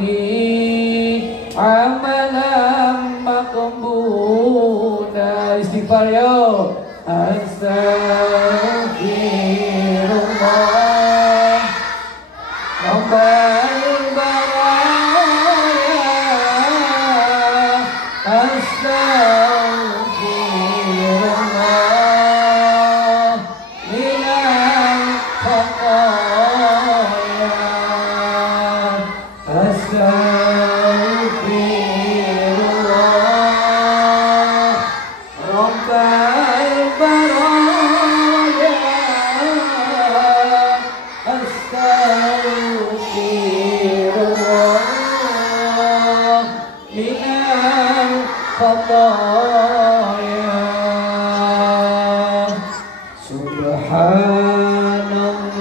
li amalan maqbula. Istighfar yo. Astaghfirullah Rabbal baraya. Astaghfirullah minal khataya. Astaghfirullah Rabbal baraya. Astaghfirullah minal khataya.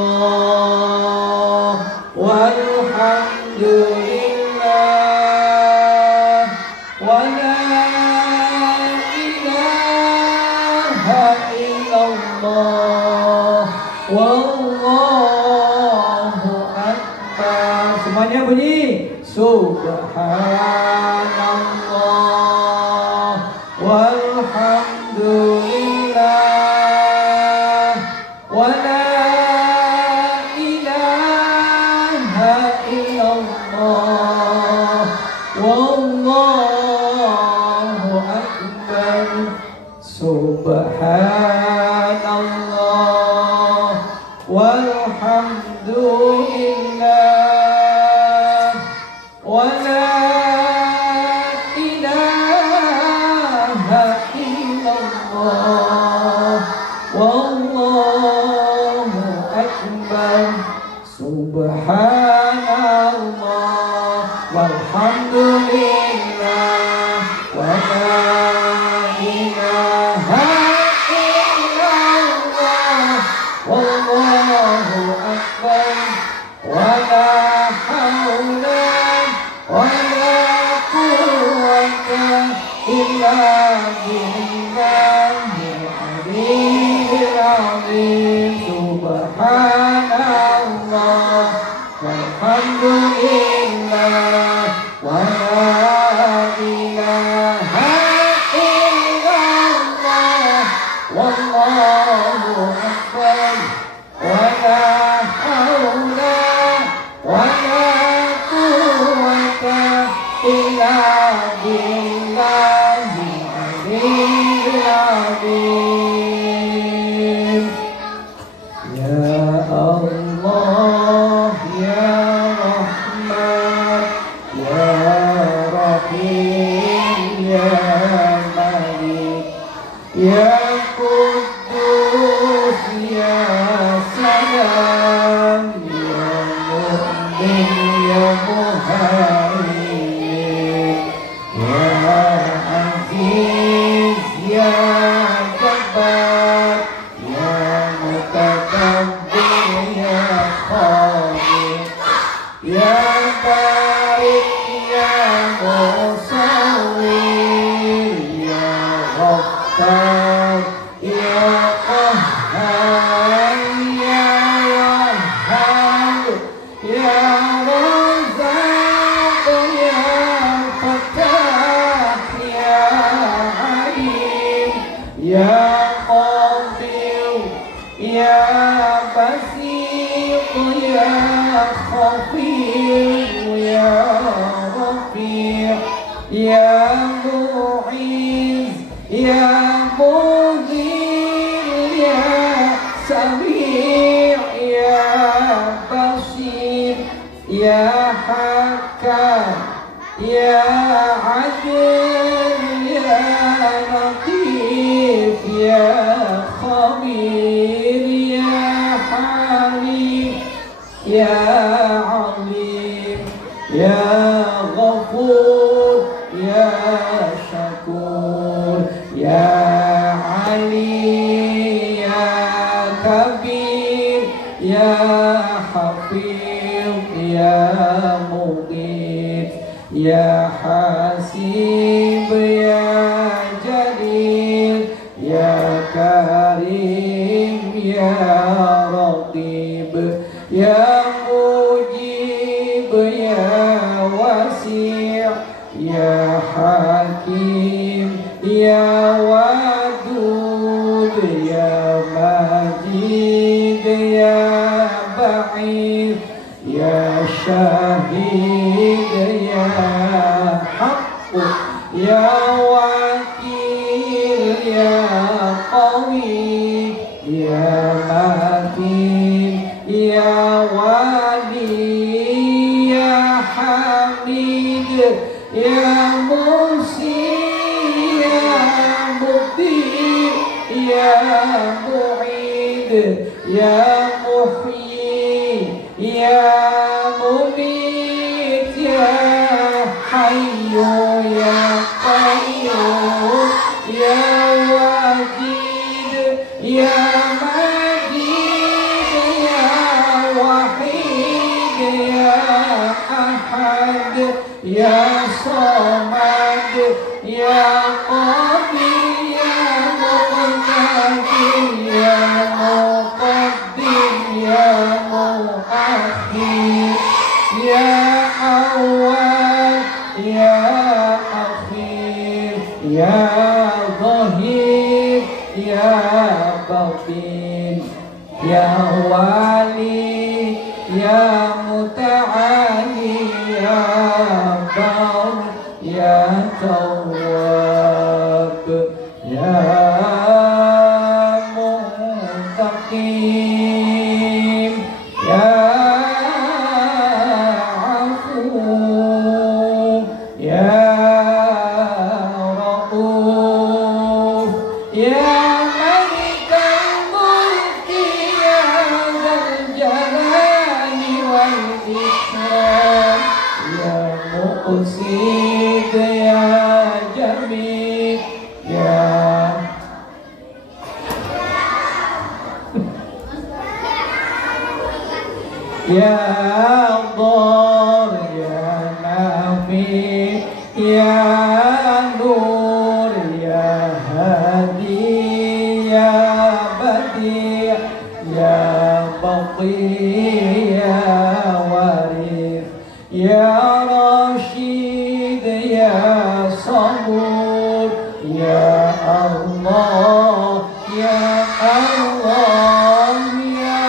Subhanallah walhamdulillah wa la ilaha illallah wallahu akbar. Semuanya bunyi Subhanallah walhamdulillah wa la ilaha illallah wallahu akbar. Subhanallah walhamdulillah wa la ilaha illallah wallahu akbar. Subhanallah walhamdulillah wa la ilaha illallah wallahu akbar. Wa la hawla wa la quwwata illa billahil aliyyil azim. Subhanallah walhamdulillah wa la ilaha illallah wallahu akbar. Wa la hawla wa la quwwata illa billahil aliyyil azim. Ya Allah ya Rahman ya Rahim ya Malik ya Quddus ya Salam ya Mu'min ya Muhaimin ya Aziz ya Jabbar ya Mutakabbir ya Khalid ya Barik ya Musawwir ya Ghaffar ya Qahhar ya Wahhab ya Razzaq ya Fattah ya Alim ya Qadir ya Basit ya Khafir ya Rafi' ya Mu'iz ya Mudhil ya Sami' ya Basir ya Hakam ya Adil ya Latif ya Khabir ya Halim ya Alim ya Ghafur ya Syakur ya Ali ya Kabir ya Hafiz ya Mughith ya Hasib ya Jalil ya Karim ya Raqib ya Mujib ya بديع يا حكيم يا ودود يا مجيد يا بعيد يا شهيد يا حق يا وكيل يا قوي يا متين يا ولي يا حميد يا موسي يا مبدي يا معيد يا محيي يا مميت يا حي يا قيوم يا وجيد يا مجيد يا وحيد يا أحد يا صمد يا قاضي يا مقتدر يا مقدم يا مؤخر يا أول يا أخير يا ظهير يا باطن يا والي يا متعالي يا بر يا تواب يا منتقم يا عفو يا رؤوف يا ملك الملك يا ذا الجلال والإكرام يا مقسط يا جميل يا ضار يا نافع يا نور يا هادي يا بديع يا بقي يا وارث يا رشيد يا صبور يا الله يا الله يا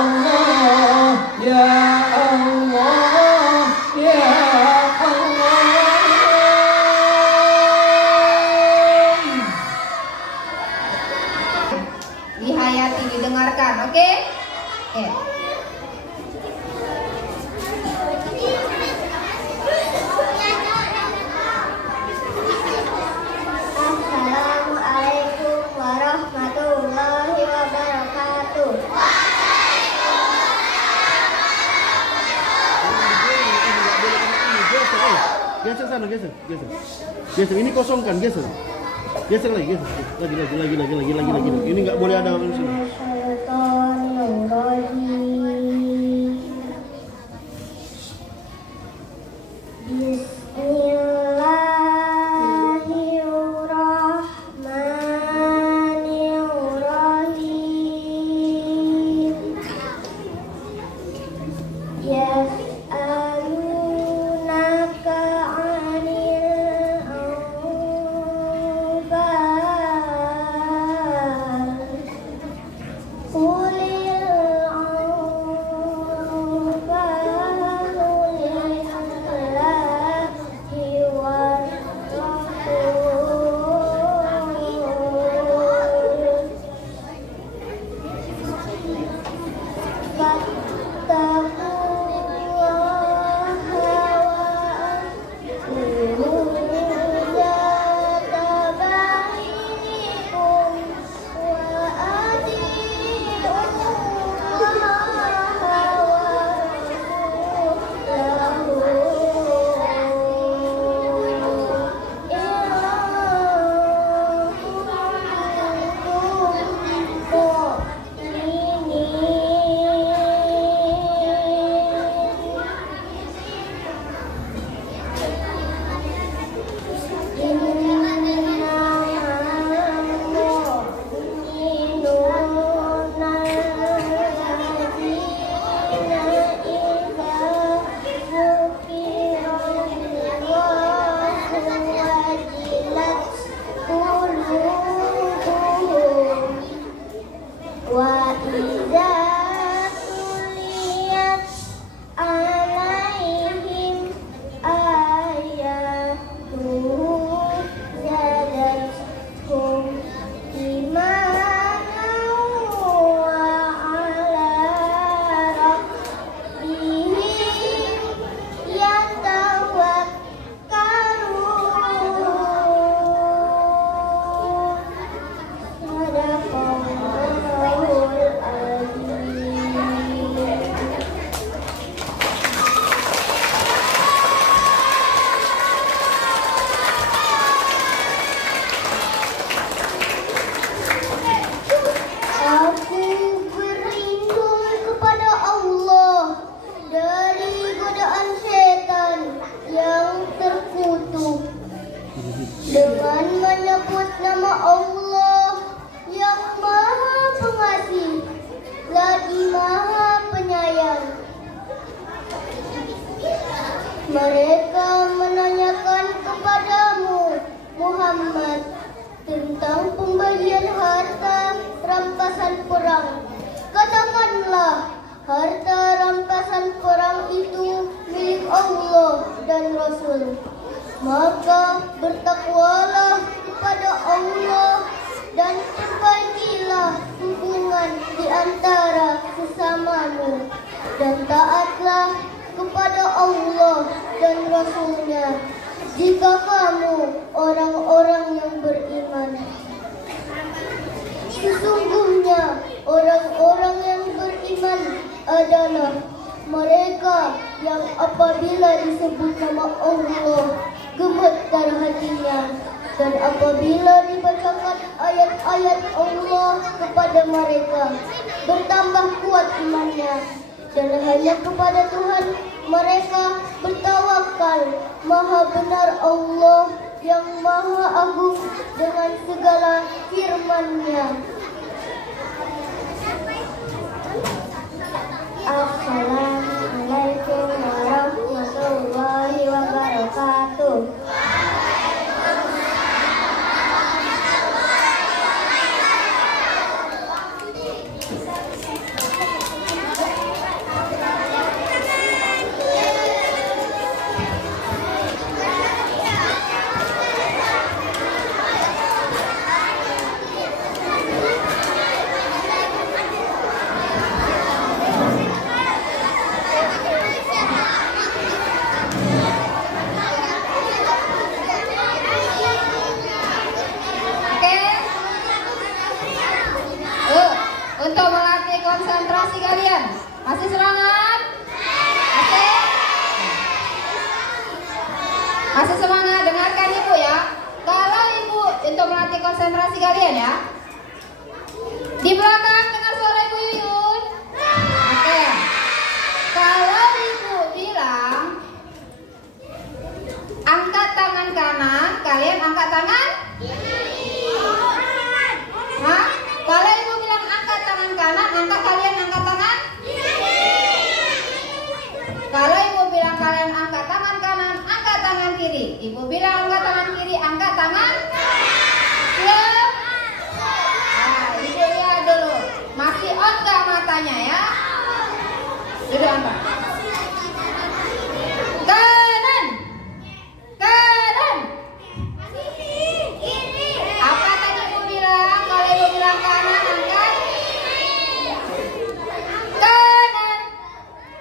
الله يا الله يا Allah. Dihayati, didengarkan, oke? Ya. Assalamualaikum warahmatullahi wabarakatuh. Geser sana, geser. Ini kosongkan, geser. Geser lagi. Ini nggak boleh ada orang sini. Allah yang Maha Pengasih, lagi Maha Penyayang. Mereka menanyakan kepadamu, Muhammad, tentang pembagian harta rampasan perang. Katakanlah, harta rampasan perang itu milik Allah dan Rasul. Maka bertakwalah kepada Allah dan perbaikilah hubungan di antara sesamamu, dan taatlah kepada Allah dan Rasul-Nya jika kamu orang-orang yang beriman. Sesungguhnya orang-orang yang beriman adalah mereka yang apabila disebut nama Allah gemetar hatinya, dan apabila dibacakan ayat-ayat Allah kepada mereka bertambah kuat imannya, dan hanya kepada Tuhan mereka bertawakal. Maha benar Allah yang Maha Agung dengan segala firman-Nya. Assalamualaikum warahmatullahi wabarakatuh. Untuk melatih konsentrasi kalian, masih semangat? Oke? Masih semangat? Dengarkan Ibu ya. Kalau Ibu untuk melatih konsentrasi kalian ya, di belakang dengar suara Ibu Yuyun. Oke. Kalau Ibu bilang angkat tangan kanan, kalian angkat tangan? Hah? Kalau Ibu bilang angkat tangan kanan, kalian angkat tangan? Kalau Ibu bilang kalian angkat tangan kanan, angkat tangan kiri. Ibu bilang angkat tangan kiri, angkat tangan? Siap? Nah, Ibu lihat dulu. Masih on gak matanya ya? Sudah angkat. Kanan. Kanan. Apa tadi Ibu bilang? Kalau Ibu bilang kanan, angkat. Kanan.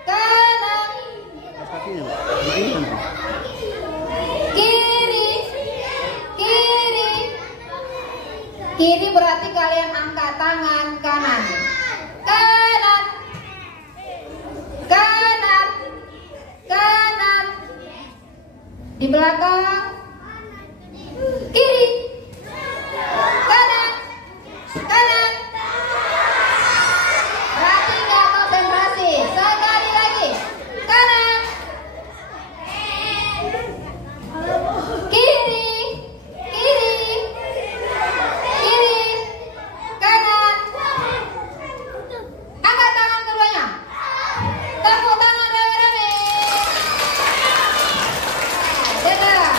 Kanan. Kiri. Kiri. Kiri berarti kalian angkat tangan kanan. Kanan. Kanan. Kanan. Di belakang. Kiri. Kanan. Kanan. Berarti nggak konsentrasi. Sekali lagi. Kanan. Kiri. Kiri. Kiri. Kanan. Angkat tangan keduanya. Tepuk tangan rame-rame. Dadah.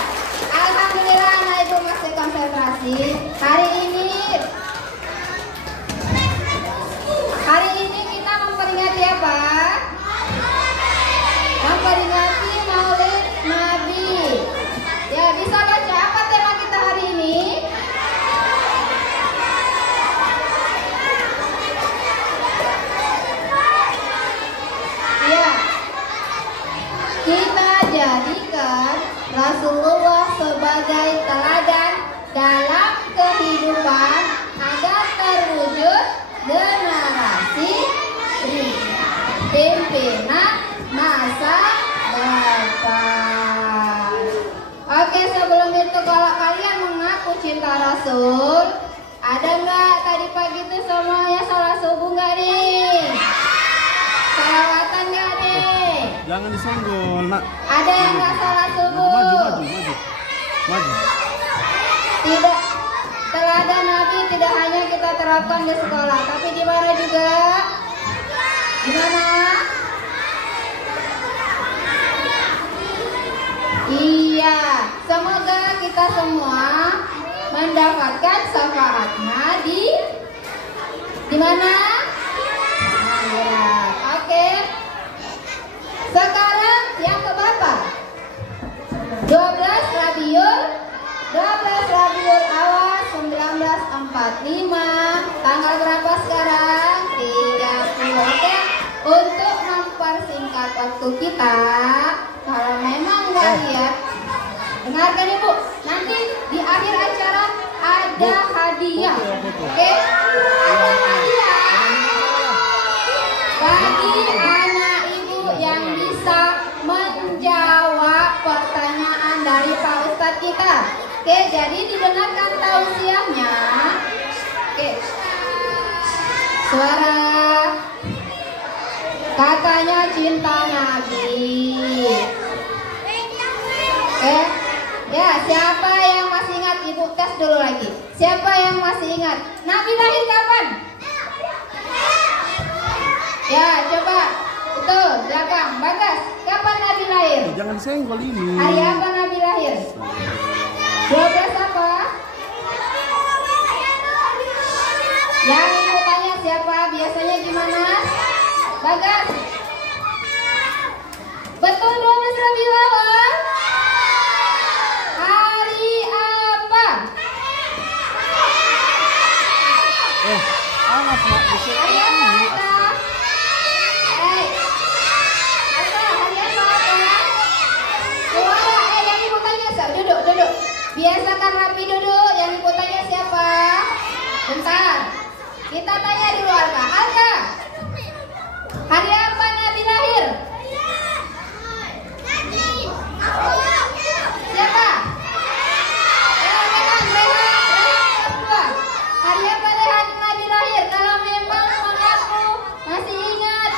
Alhamdulillah anak Ibu masih konsentrasi. Hari ini kita memperingati apa? Memperingati Maulid Nabi. Ya, bisa baca apa tema kita hari ini? Ya, kita jadikan Rasulullah sebagai teladan dalam kehidupan agar terwujud generasi pimpinan masa depan. Oke, sebelum itu kalau kalian mengaku cinta Rasul, ada nggak tadi pagi itu semuanya salat subuh nggak nih? Salawatan nggak nih? Jangan disenggol, nak. Ada yang nggak salat subuh? Maju. Tidak. Teladan terapkan di sekolah, tapi di mana juga? Di mana? Iya, semoga kita semua mendapatkan syafaatnya di mana? Akhirat. Oke. Sekarang yang keberapa? 12 Rabiul Awal 1945. Tanggal berapa sekarang? 30. Oke. Untuk mempersingkat waktu kita, kalau memang nggak lihat, dengarkan Ibu. Nanti di akhir acara ada hadiah. Oke? Ada hadiah bagi anak Ibu yang bisa menjawab pertanyaan dari Pak Ustadz kita. Oke, jadi didengarkan tausiahnya. Oke. Suara. Katanya cinta Nabi. Oke. Ya, siapa yang masih ingat? Ibu tes dulu lagi. Siapa yang masih ingat? Nabi lahir kapan? Ya, coba. Betul, belakang. Bagas, kapan Nabi lahir? Jangan senggol ini. Hari apa Nabi lahir? 12 apa? Yang ibu tanya siapa? Biasanya gimana? Bagas. Betul, 12 Rabiul Awal. Hari apa? Anak Mak, Hari apa? Suara, yang ibu tanya siapa? Duduk. Biasakan rapi duduk. Yang ibu tanya siapa? Bentar. Kita tanya dulu Alka. Alka, hari apa Nabi lahir? Siapa? Rehan kedua. Hari apa Rehan Nabi lahir? Kalau memang mengaku masih ingat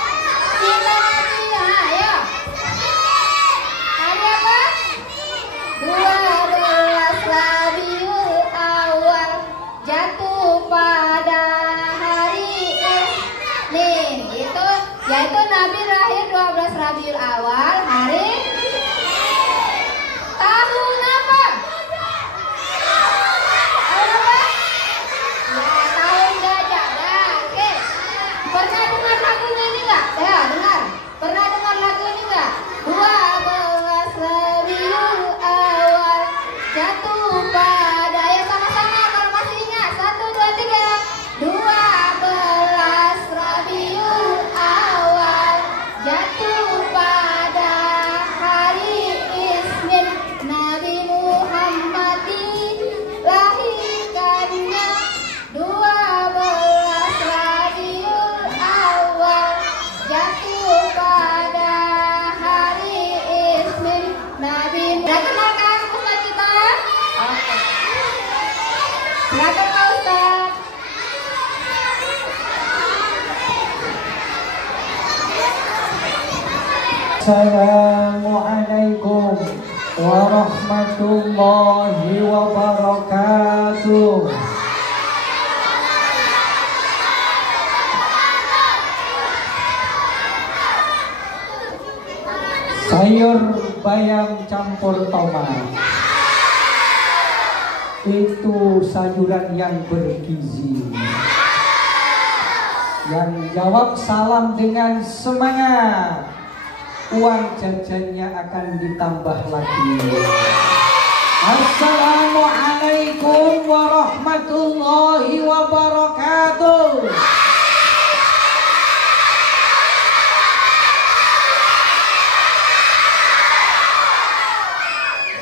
cinta Nabi, ayo. Hari apa? 12 Rabiul Awal, jatuh pada hari Isnin. Yaitu Nabi lahir 12 Rabiul Awal, hari tahun apa? Tahun apa? Ya, tahun gajah. Nah, oke. Pernah dengar lagunya ini nggak? Ya, dengar. Pernah dengar lagu ini nggak? 12 Rabiul Awal, jatuh pada. Ya, sama-sama kalau masih ingat. 1, 2, 3. 12 Rabiul Awal, jatuh pada hari Isnin. Nabi Muhammad dilahirkannya 12 Rabiul Awal, jatuh pada hari Isnin. Nabi Muhammad. Kenalkan Ustaz kita? Oke. Silakan Pak Ustaz. Assalamualaikum warahmatullahi wabarakatuh. Sayur bayam campur tomat itu sayuran yang bergizi. Yang jawab salam dengan semangat, uang jajannya akan ditambah lagi. Assalamualaikum warahmatullahi wabarakatuh.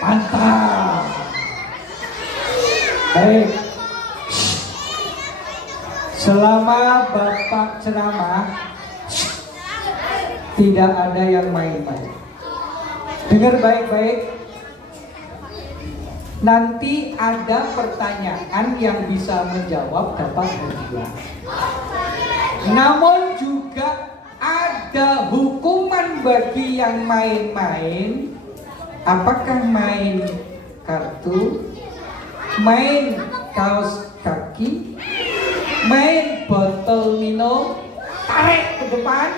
Mantap. Baik. Selama Bapak ceramah, tidak ada yang main-main. Dengar baik-baik. Nanti ada pertanyaan yang bisa menjawab dapat hadiah. Namun juga ada hukuman bagi yang main-main. Apakah main kartu, main kaos kaki, main botol minum, tarik ke depan,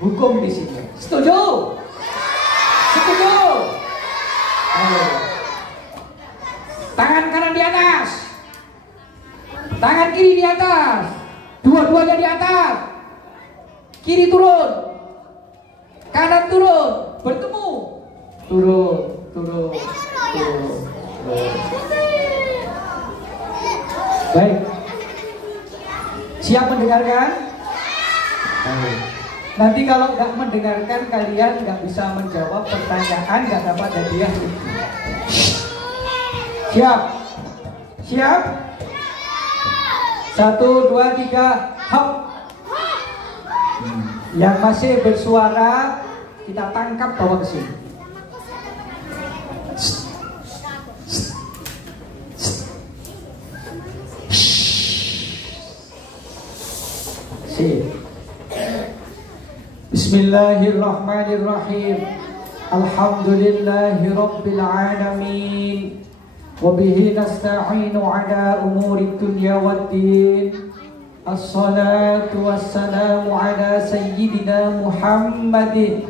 hukum di sini. Setuju? Setuju? Ayo. Tangan kanan di atas, tangan kiri di atas, dua-duanya di atas. Kiri turun, kanan turun, bertemu. Turun, turun, turun. Baik. Siap mendengarkan? Nanti kalau nggak mendengarkan kalian nggak bisa menjawab pertanyaan, nggak dapat hadiah. Siap? Siap? 1, 2, 3, hop. Yang masih bersuara kita tangkap bawa ke sini. Bismillahirrahmanirrahim. Alhamdulillahi rabbil alamin. Wabihi nasta'inu ala umuri dunya waddin. Assalatu wassalamu ala sayyidina Muhammadin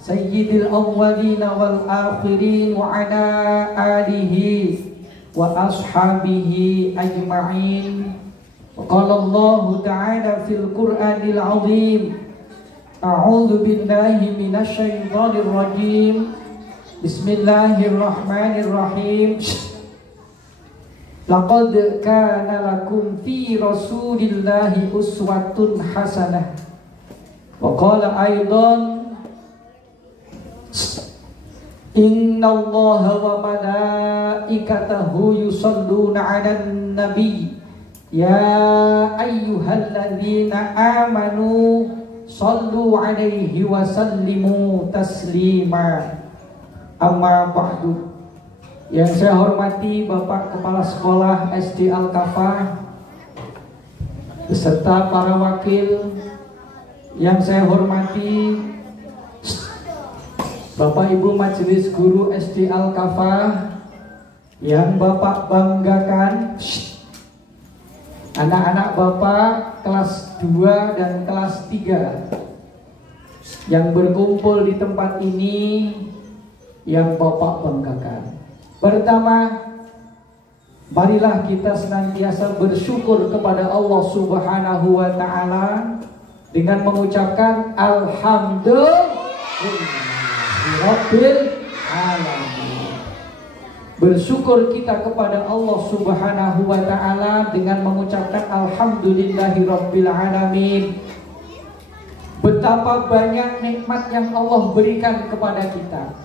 sayyidil awwalin wal akhirin wa ala alihi wa ashabihi ajma'in. Qala Allah ta'ala fil Qur'anil 'azim. A'udzu billahi minasy syaithanir rajim. Bismillahirrahmanirrahim. Laqad kana lakum fi Rasulillahi uswatun hasanah. Wa qala aidan innallaha wa malaikatahu yusholluna 'alan nabiy. Ya ayyuhalladzina amanu shallu 'alaihi wa sallimu taslima. Amma ba'du. Yang saya hormati Bapak Kepala Sekolah SD Al-Kafah beserta para wakil, yang saya hormati Bapak Ibu Majelis Guru SD Al-Kafah, yang Bapak banggakan, anak-anak Bapak kelas 2 dan kelas 3 yang berkumpul di tempat ini, yang Bapak banggakan. Pertama, marilah kita senantiasa bersyukur kepada Allah Subhanahu wa ta'ala dengan mengucapkan Alhamdulillahirabbil alamin. Bersyukur kita kepada Allah Subhanahu wa ta'ala dengan mengucapkan Alhamdulillahirabbil alamin. Betapa banyak nikmat yang Allah berikan kepada kita.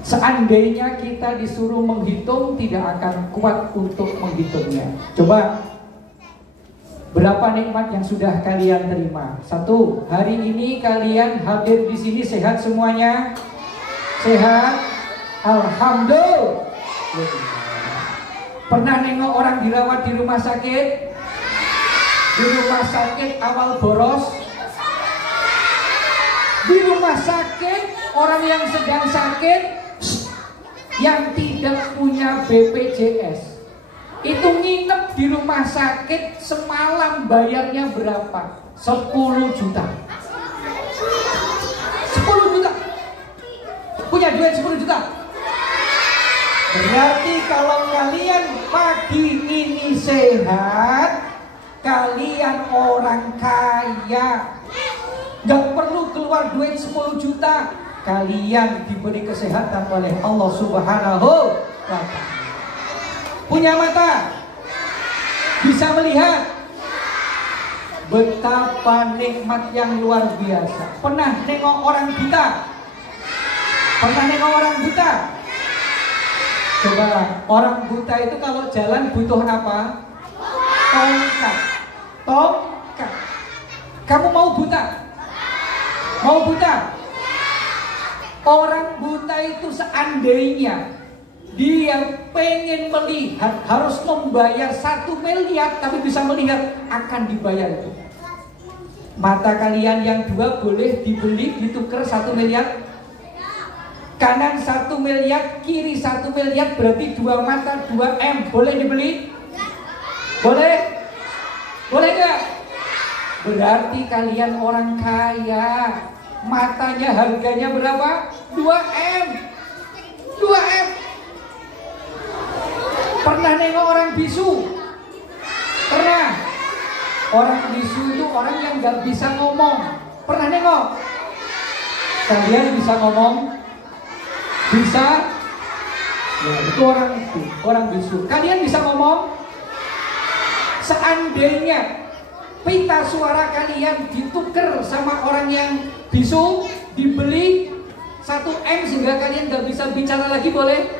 Seandainya kita disuruh menghitung, tidak akan kuat untuk menghitungnya. Coba, berapa nikmat yang sudah kalian terima? 1, hari ini kalian hadir di sini sehat semuanya? Sehat? Alhamdulillah. Pernah nengok orang dirawat di rumah sakit? Di rumah sakit awal boros? Di rumah sakit orang yang sedang sakit, yang tidak punya BPJS, itu nginep di rumah sakit semalam bayarnya berapa? 10 juta. 10 juta. Punya duit 10 juta. Berarti kalau kalian pagi ini sehat, kalian orang kaya. Gak perlu keluar duit 10 juta. Kalian diberi kesehatan oleh Allah Subhanahu wa ta'ala. Punya mata, bisa melihat. Betapa nikmat yang luar biasa. Pernah nengok orang buta? Pernah nengok orang buta? Coba, orang buta itu kalau jalan butuh apa? Tongkat. Tongkat. Kamu mau buta? Mau buta? Orang buta itu seandainya dia pengen melihat, harus membayar 1 miliar, tapi bisa melihat, akan dibayar itu. Mata kalian yang 2 boleh dibeli, ditukar 1 miliar. Kanan 1 miliar, kiri 1 miliar, berarti 2 mata 2 M. Boleh dibeli? Boleh? Boleh gak? Berarti kalian orang kaya. Matanya harganya berapa? 2M. 2M. Pernah nengok orang bisu? Pernah? Orang bisu itu orang yang gak bisa ngomong. Pernah nengok? Kalian bisa ngomong? Bisa? Ya, itu orang bisu. Kalian bisa ngomong? Seandainya pita suara kalian ditukar sama orang yang bisu, dibeli 1M sehingga kalian gak bisa bicara lagi, boleh?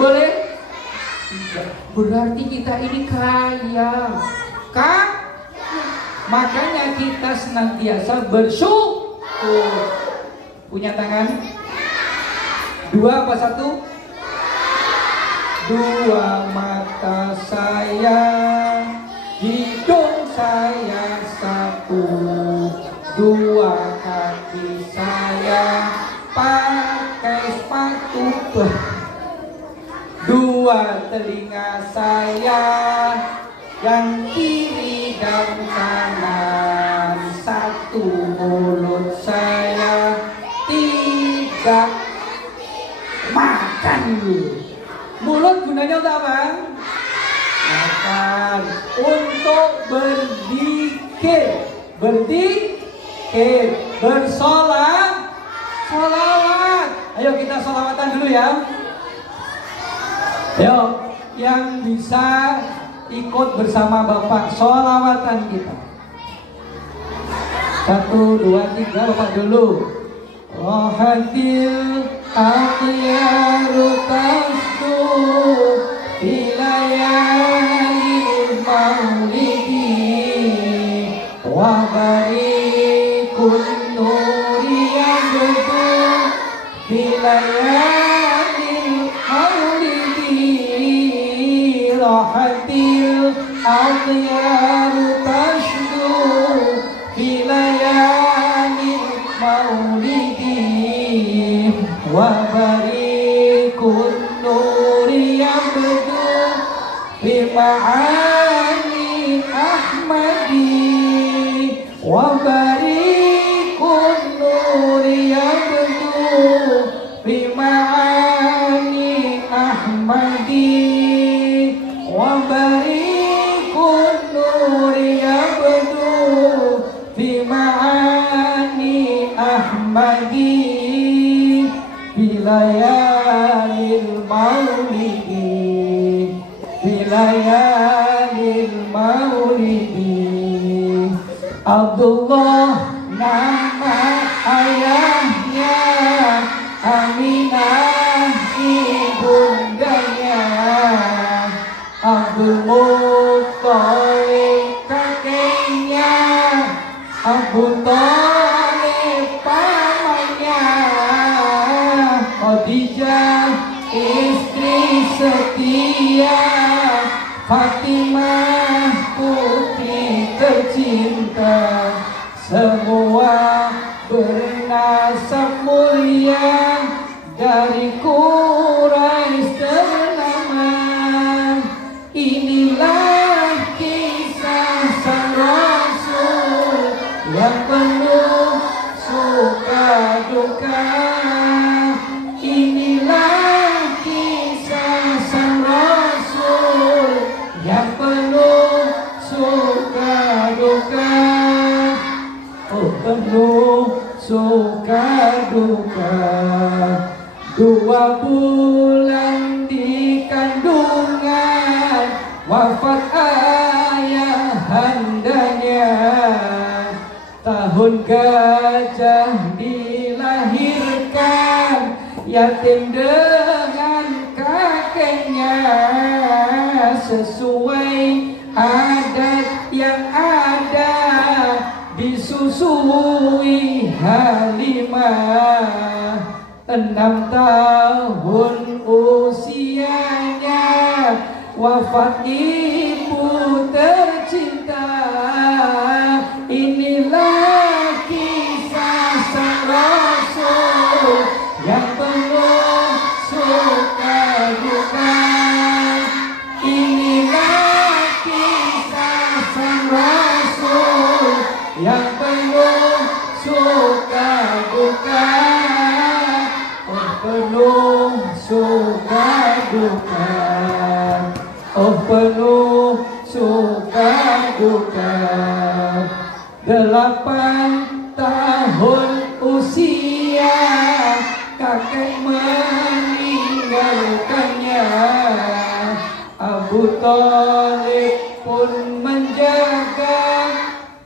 Boleh? Tidak. Berarti kita ini kaya. Makanya kita senantiasa bersyukur. Punya tangan? 2 apa 1? 2 mata saya, hidung saya 1, 2 kaki saya pakai sepatu, 2 telinga saya yang kiri dan kanan, 1 mulut saya, 3 makan dulu. Mulut gunanya untuk apa? Makan. Untuk berzikir, bersolawat. Ayo kita solawatan dulu ya. Ayo, yang bisa ikut bersama Bapak solawatan kita. 1, 2, 3, Bapak dulu. Rohatil akhyaru tasdu bilayalil maulidi wa barikun nuri yabdu bilayalil maulidi. Rohatil akhyaru tasdu bilayalil maulidi wa barikun nuri yabdu bi ma'ani ahmadi wa barikun nuri yabdu bi ma'ani ahmadi wa barikun nuri yabdu bi ma'ani ahmadi bilayalil maulidi, bilayalil maulidi. Abdullah nama ayahnya, Aminah ibundanya, Abdul Muttalib kakeknya, Abu Thalib pamannya, Khadijah istri setia, Fatimah putri tercinta, semua bernasab mulia dari Quraisy ternama. Inilah kisah sang Rasul yang penuh suka duka. Inilah kisah sang Rasul yang penuh suka duka. Oh, penuh suka duka. 2 bulan di kandungan, wafat ayahandanya. Tahun gajah dilahirkan, yatim dengan kakeknya. Sesuai adat yang ada, disusui Halimah. 6 tahun usianya, wafat ibu tercinta. Inilah kisah sang Rasul yang penuh suka duka. Inilah kisah sang duka, oh penuh suka duka. 8 tahun usia kakek meninggalkannya. Abu Thalib pun menjaga,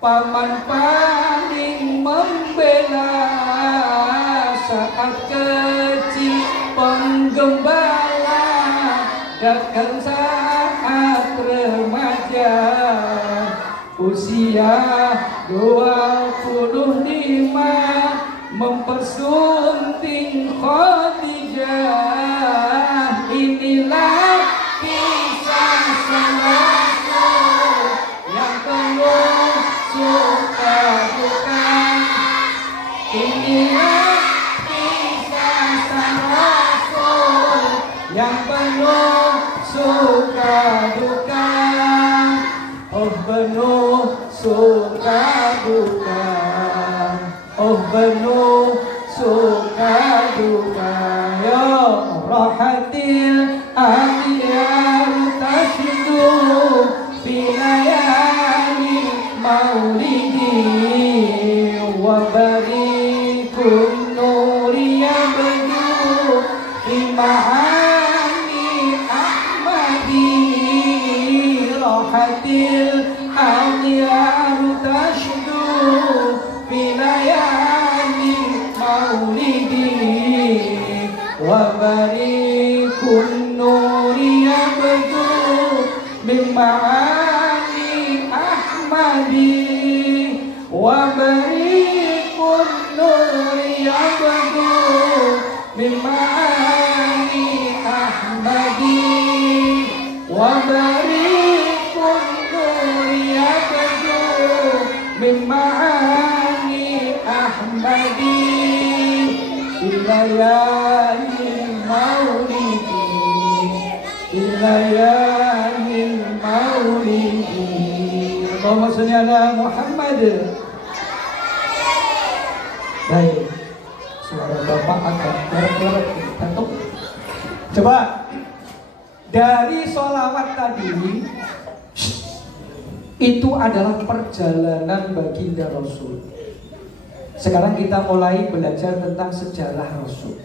paman paling membela. Saat kecil penggembala, datang saat remaja. Usia 25 mempersunting Khadijah. Inilah kisah Rasul yang penuh suka duka. Inilah kisah Rasul yang penuh suka duka. Oh penuh suka duka, oh penuh suka duka. Ya rahatil amiyar tashidu fi layali maulidi, wa barikun nuri yabdu fi ma'ani ahmadi. Rahatil amiyar tashidu fi layali maulidi, wa barikun nuri yabdu min ma'ani ahmadi, wa barikun nuri yabdu min ma'ani ahmadi, wa barikun nuri yabdu min ma'ani ahmadi. Ilayahil maulidi, ilayahil maulidi. Allahumma sholli ala Muhammad. Baik, suara Bapak agak kerak-kerak batuk. Coba dari sholawat tadi, itu adalah perjalanan baginda Rasul. Sekarang kita mulai belajar tentang sejarah Rasul.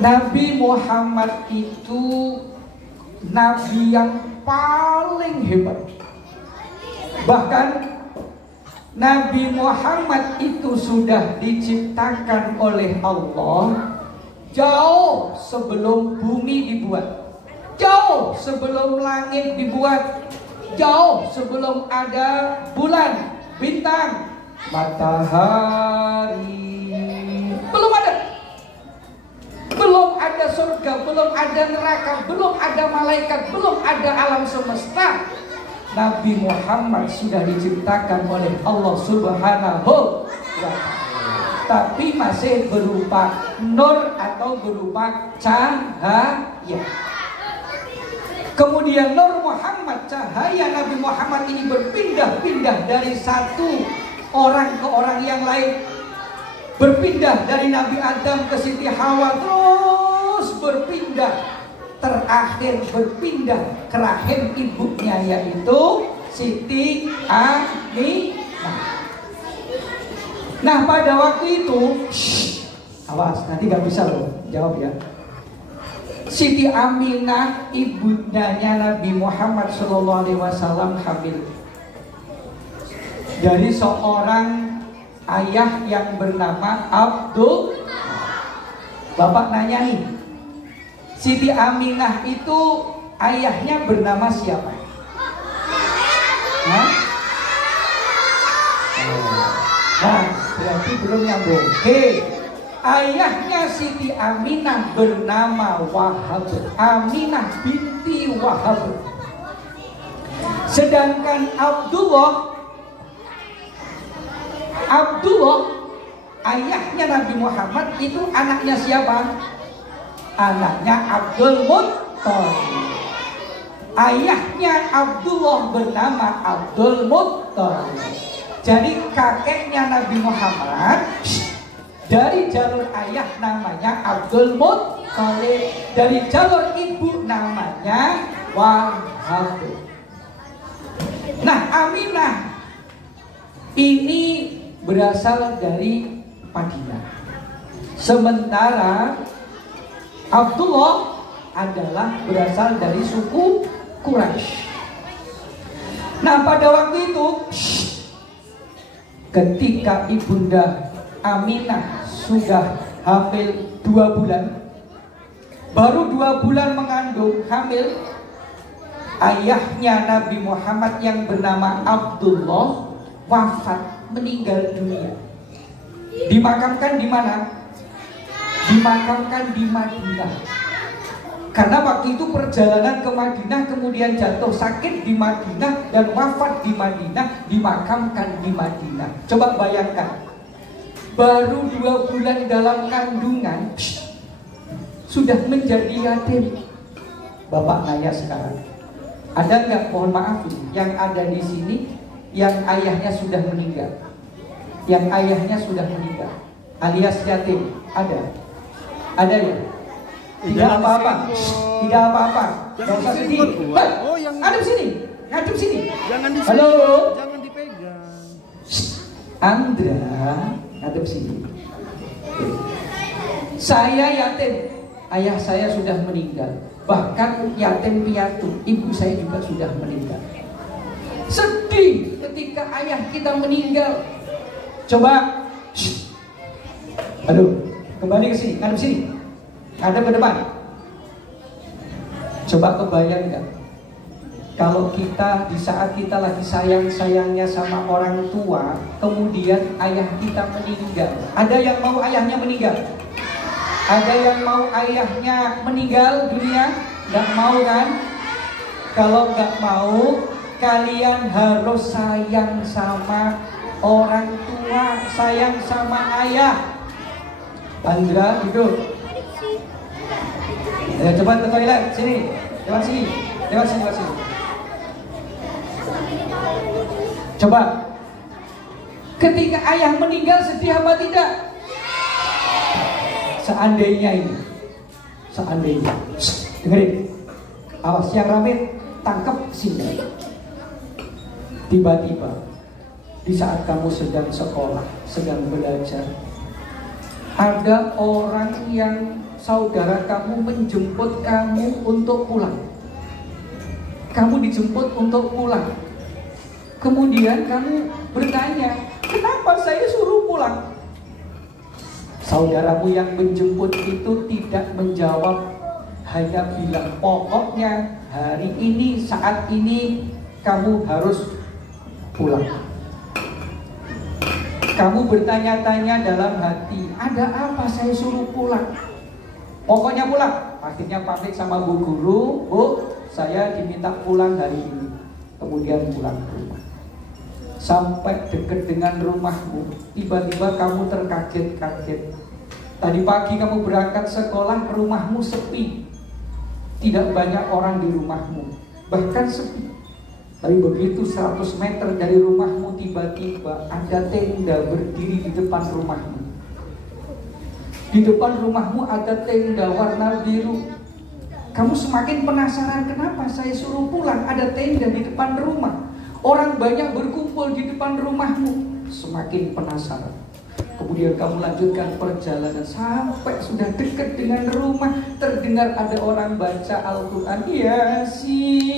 Nabi Muhammad itu nabi yang paling hebat. Bahkan Nabi Muhammad itu sudah diciptakan oleh Allah jauh sebelum bumi dibuat, jauh sebelum langit dibuat, jauh sebelum ada bulan, bintang, matahari. Belum ada. Belum ada surga, belum ada neraka, belum ada malaikat, belum ada alam semesta. Nabi Muhammad sudah diciptakan oleh Allah Subhanahu wa ta'ala, tapi masih berupa nur atau berupa cahaya. Kemudian Nur Muhammad, cahaya Nabi Muhammad ini berpindah-pindah dari satu orang ke orang yang lain. Berpindah dari Nabi Adam ke Siti Hawa, terus berpindah. Terakhir berpindah ke rahim ibunya, yaitu Siti Aminah. Nah pada waktu itu, awas nanti gak bisa loh jawab ya. Siti Aminah ibundanya Nabi Muhammad SAW hamil dari seorang ayah yang bernama Abdul. Bapak nanya nih, Siti Aminah itu ayahnya bernama siapa? Hah? Nah, berarti belum nyambung. Oke. Ayahnya Siti Aminah bernama Wahab, Aminah binti Wahab. Sedangkan Abdullah ayahnya Nabi Muhammad itu anaknya siapa? Anaknya Abdul Muttalib. Ayahnya Abdullah bernama Abdul Muttalib. Jadi kakeknya Nabi Muhammad dari jalur ayah namanya Abdul Muttalib. Thalib. Dari jalur ibu namanya Wahab. Nah, Aminah ini berasal dari Madinah. Sementara Abdullah adalah berasal dari suku Quraisy. Nah, pada waktu itu ketika ibunda Aminah sudah hamil 2 bulan, baru 2 bulan mengandung hamil, ayahnya Nabi Muhammad yang bernama Abdullah wafat, meninggal dunia. Dimakamkan di mana? Dimakamkan di Madinah. Karena waktu itu perjalanan ke Madinah, kemudian jatuh sakit di Madinah dan wafat di Madinah, dimakamkan di Madinah. Coba bayangkan, baru 2 bulan dalam kandungan sudah menjadi yatim. Bapak nanya sekarang, ada nggak, mohon maaf yang ada di sini yang ayahnya sudah meninggal? Yang ayahnya sudah meninggal alias yatim, ada? Ada ya? Tidak apa-apa, tidak apa-apa. Jangan usah sedih. Oh, yang Ngadep sini, ngadep sini. Jangan di Halo. Jangan dipegang. Andra, ngadep sini. Saya yatim, ayah saya sudah meninggal. Bahkan yatim piatu, ibu saya juga sudah meninggal. Sedih ketika ayah kita meninggal. Coba, aduh, kembali ke sini, ngadep sini. Ada ke depan. Coba kebayang nggak? Kalau kita di saat kita lagi sayang-sayangnya sama orang tua, kemudian ayah kita meninggal. Ada yang mau ayahnya meninggal? Ada yang mau ayahnya meninggal dunia? Nggak mau kan? Kalau nggak mau, kalian harus sayang sama orang tua, sayang sama ayah. Andra, duduk. Ya, coba ke toilet, sini, lewat sini, lewat sini, lewat sini. Coba, ketika ayah meninggal sedih apa tidak? Seandainya ini, seandainya, dengerin, awas yang rame, tangkap sini. Tiba-tiba, di saat kamu sedang sekolah, sedang belajar, ada orang yang saudara kamu menjemput kamu untuk pulang. Kamu dijemput untuk pulang. Kemudian kamu bertanya, kenapa saya suruh pulang? Saudaramu yang menjemput itu tidak menjawab, hanya bilang, pokoknya hari ini, saat ini kamu harus pulang. Kamu bertanya-tanya dalam hati, ada apa saya suruh pulang? Pokoknya pulang. Akhirnya pamit sama bu guru, bu, saya diminta pulang hari ini. Kemudian pulang ke rumah. Sampai dekat dengan rumahmu, tiba-tiba kamu terkaget-kaget. Tadi pagi kamu berangkat sekolah, rumahmu sepi. Tidak banyak orang di rumahmu, bahkan sepi. Tapi begitu 100 meter dari rumahmu, tiba-tiba ada tenda berdiri di depan rumahmu. Di depan rumahmu ada tenda warna biru. Kamu semakin penasaran, kenapa saya suruh pulang? Ada tenda di depan rumah, orang banyak berkumpul di depan rumahmu. Semakin penasaran. Kemudian kamu lanjutkan perjalanan sampai sudah dekat dengan rumah, terdengar ada orang baca Al-Quran. Yasin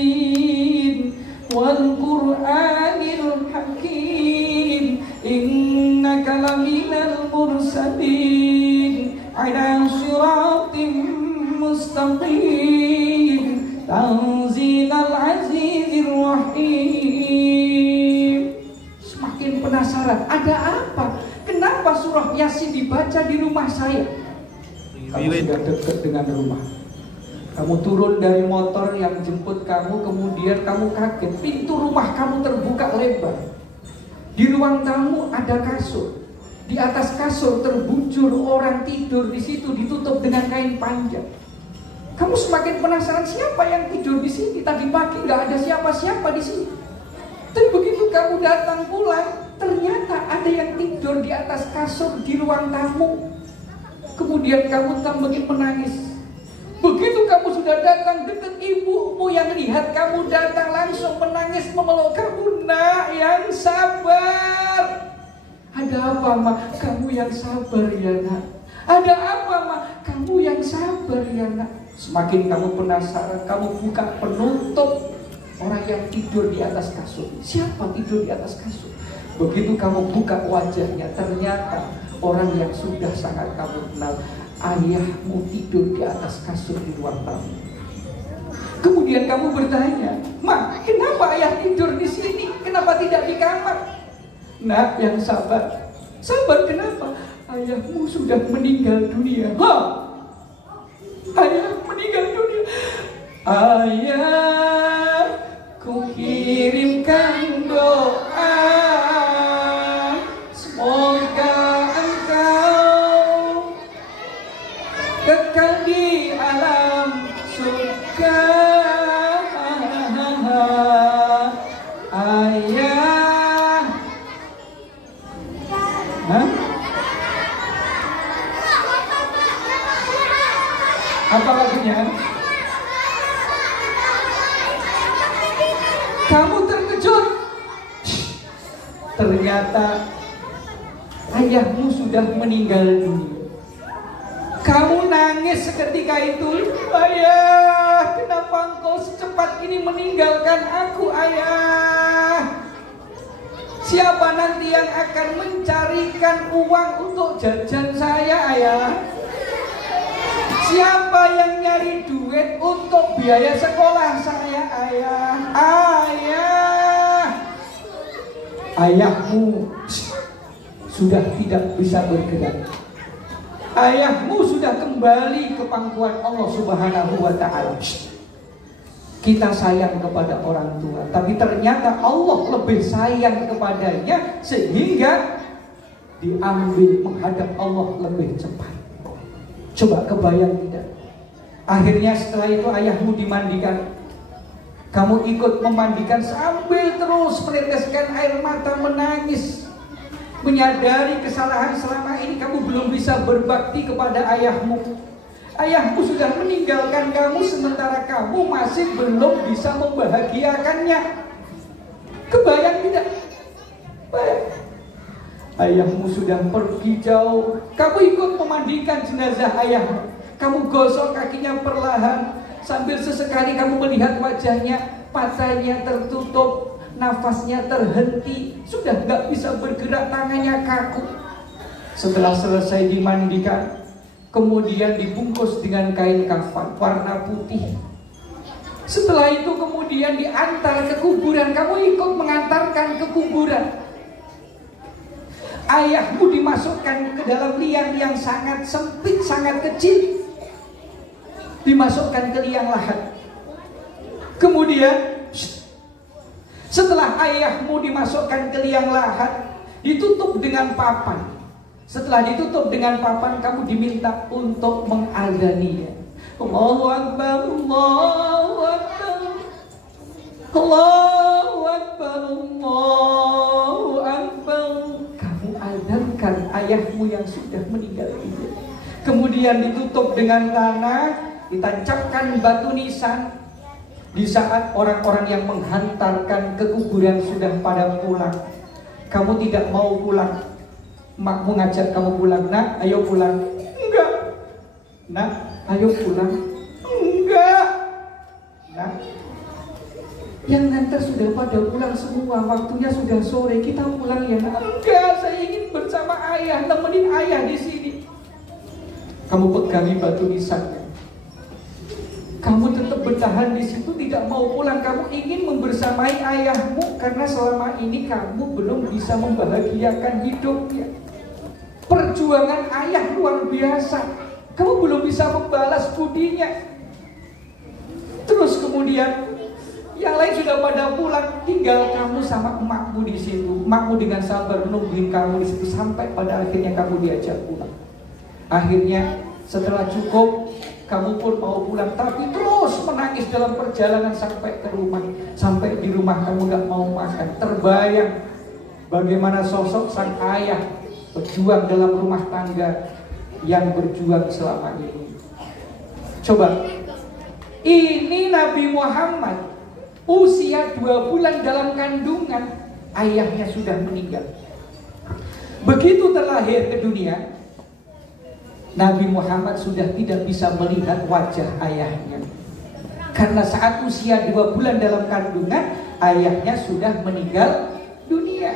wal Qur'anil Hakim, innaka laminal mursalin ala siratim mustaqim, tanzilal azizir rahim. Semakin penasaran, ada apa? Kenapa surah Yasin dibaca di rumah saya? Kamu sudah dekat dengan rumah. Kamu turun dari motor yang jemput kamu, kemudian kamu kaget, pintu rumah kamu terbuka lebar. Di ruang tamu ada kasur. Di atas kasur terbujur orang tidur di situ, ditutup dengan kain panjang. Kamu semakin penasaran, siapa yang tidur di sini? Tadi pagi nggak ada siapa-siapa di sini. Dan begitu kamu datang pulang, ternyata ada yang tidur di atas kasur di ruang tamu. Kemudian kamu tambah menangis. sudah datang dekat ibumu yang lihat kamu datang langsung menangis memeluk kamu. Nak, yang sabar. Ada apa, Mak? Kamu yang sabar ya, Nak. Ada apa, Mak? Kamu yang sabar ya, Nak. Semakin kamu penasaran, kamu buka penutup orang yang tidur di atas kasur. Siapa tidur di atas kasur? Begitu kamu buka wajahnya, ternyata orang yang sudah sangat kamu kenal. Ayahmu tidur di atas kasur di ruang tamu. Kemudian kamu bertanya, Mak, kenapa ayah tidur di sini? Kenapa tidak di kamar? Nak, yang sabar. Sabar kenapa? Ayahmu sudah meninggal dunia. Ayah meninggal dunia. Ayah, ku kirimkan doa, semoga engkau kekal di alam surga. Ayah. Hah? Apa lagunya? Kamu terkejut. Ternyata ayahmu sudah meninggal dunia. Kamu nangis seketika itu. Ayah, kenapa engkau secepat ini meninggalkan aku, ayah? Siapa nanti yang akan mencarikan uang untuk jajan saya, ayah? Siapa yang nyari duit untuk biaya sekolah saya, ayah? Ayah. Ayahmu sudah tidak bisa bergerak. Ayahmu sudah kembali ke pangkuan Allah Subhanahu wa ta'ala. Kita sayang kepada orang tua, tapi ternyata Allah lebih sayang kepadanya sehingga diambil menghadap Allah lebih cepat. Coba kebayang tidak? Akhirnya setelah itu ayahmu dimandikan. Kamu ikut memandikan sambil terus meneteskan air mata, menangis, menyadari kesalahan selama ini kamu belum bisa berbakti kepada ayahmu. Ayahmu sudah meninggalkan kamu sementara kamu masih belum bisa membahagiakannya. Kebayang tidak? Bayang. Ayahmu sudah pergi jauh. Kamu ikut memandikan jenazah ayahmu. Kamu gosok kakinya perlahan. Sambil sesekali kamu melihat wajahnya, matanya tertutup, nafasnya terhenti, sudah gak bisa bergerak, tangannya kaku. Setelah selesai dimandikan, kemudian dibungkus dengan kain kafan warna putih. Setelah itu kemudian diantar ke kuburan. Kamu ikut mengantarkan ke kuburan. Ayahmu dimasukkan ke dalam liang yang sangat sempit, sangat kecil. Dimasukkan ke liang lahat. Kemudian setelah ayahmu dimasukkan ke liang lahat, ditutup dengan papan. Setelah ditutup dengan papan, kamu diminta untuk mengadzaninya. Allahu Akbar, Allahu Akbar, Allahu Akbar, Allahu Akbar. Kamu adzankan ayahmu yang sudah meninggal dunia. Kemudian ditutup dengan tanah, ditancapkan batu nisan. Di saat orang-orang yang menghantarkan ke kuburan sudah pada pulang, kamu tidak mau pulang. Makmu ngajak kamu pulang. Nak, ayo pulang. Enggak. Nak, ayo pulang. Enggak. Nak, yang ngantar sudah pada pulang semua, waktunya sudah sore, kita pulang ya nak. Enggak, saya ingin bersama ayah, nemenin ayah di sini. Kamu pegangi batu nisannya. Kamu tetap bertahan di situ, tidak mau pulang. Kamu ingin membersamai ayahmu karena selama ini kamu belum bisa membahagiakan hidupnya. Perjuangan ayah luar biasa. Kamu belum bisa membalas budinya. Terus kemudian yang lain sudah pada pulang, tinggal kamu sama emakmu di situ. Emakmu dengan sabar nungguin kamu di situ sampai pada akhirnya kamu diajak pulang. Akhirnya setelah cukup, kamu pun mau pulang, tapi terus menangis dalam perjalanan sampai ke rumah. Sampai di rumah kamu gak mau makan. Terbayang bagaimana sosok sang ayah berjuang dalam rumah tangga yang berjuang selama ini. Coba Ini Nabi Muhammad usia 2 bulan dalam kandungan, ayahnya sudah meninggal. Begitu terlahir ke dunia, Nabi Muhammad sudah tidak bisa melihat wajah ayahnya. Karena saat usia 2 bulan dalam kandungan, ayahnya sudah meninggal dunia.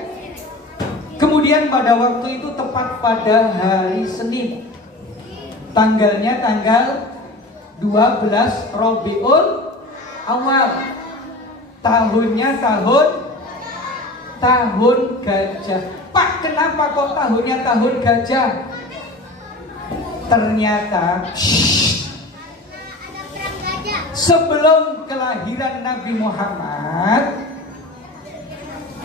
Kemudian pada waktu itu tepat pada hari Senin, tanggalnya tanggal 12 Rabiul Awal, tahunnya tahun gajah. Pak, kenapa kok tahunnya tahun gajah? Ternyata sebelum kelahiran Nabi Muhammad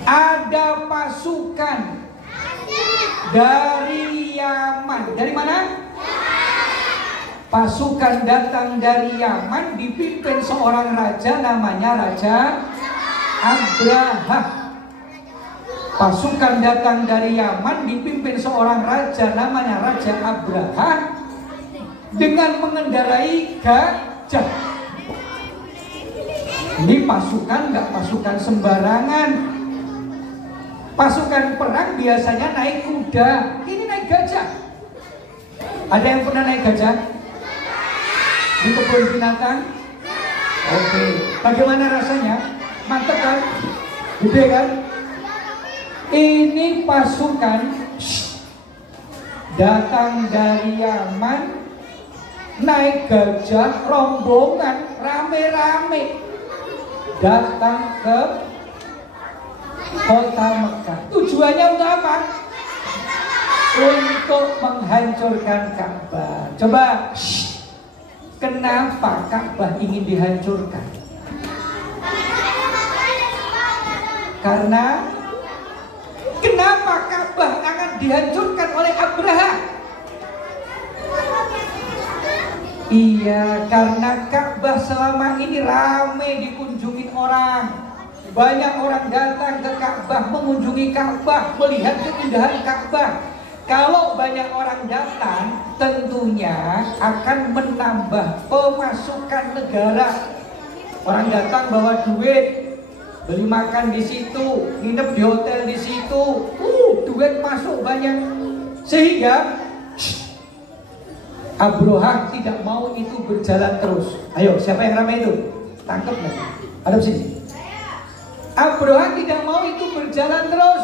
ada pasukan dari Yaman. Dari mana? Pasukan datang dari Yaman dipimpin seorang raja namanya Raja Abraha. Pasukan datang dari Yaman dipimpin seorang raja namanya Raja Abraha dengan mengendarai gajah. Ini pasukan nggak pasukan sembarangan. Pasukan perang biasanya naik kuda, ini naik gajah. Ada yang pernah naik gajah? Di kebun binatang? Oke. Bagaimana rasanya? Mantap kan? Gede kan? Ini pasukan datang dari Yaman, naik gajah, rombongan, rame-rame datang ke kota Mekah. Tujuannya untuk apa? Untuk menghancurkan Ka'bah. Coba, kenapa Ka'bah ingin dihancurkan? Karena kenapa Ka'bah akan dihancurkan oleh Abraha? Iya, karena Ka'bah selama ini ramai dikunjungi orang. Banyak orang datang ke Ka'bah, mengunjungi Ka'bah, melihat keindahan Ka'bah. Kalau banyak orang datang, tentunya akan menambah pemasukan negara. Orang datang bawa duit, beli makan di situ, nginep di hotel di situ, duit masuk banyak. Sehingga Abraha tidak mau itu berjalan terus. Ayo, siapa yang ramai itu? Tangkap nanti. Hadap sini. Abraha tidak mau itu berjalan terus.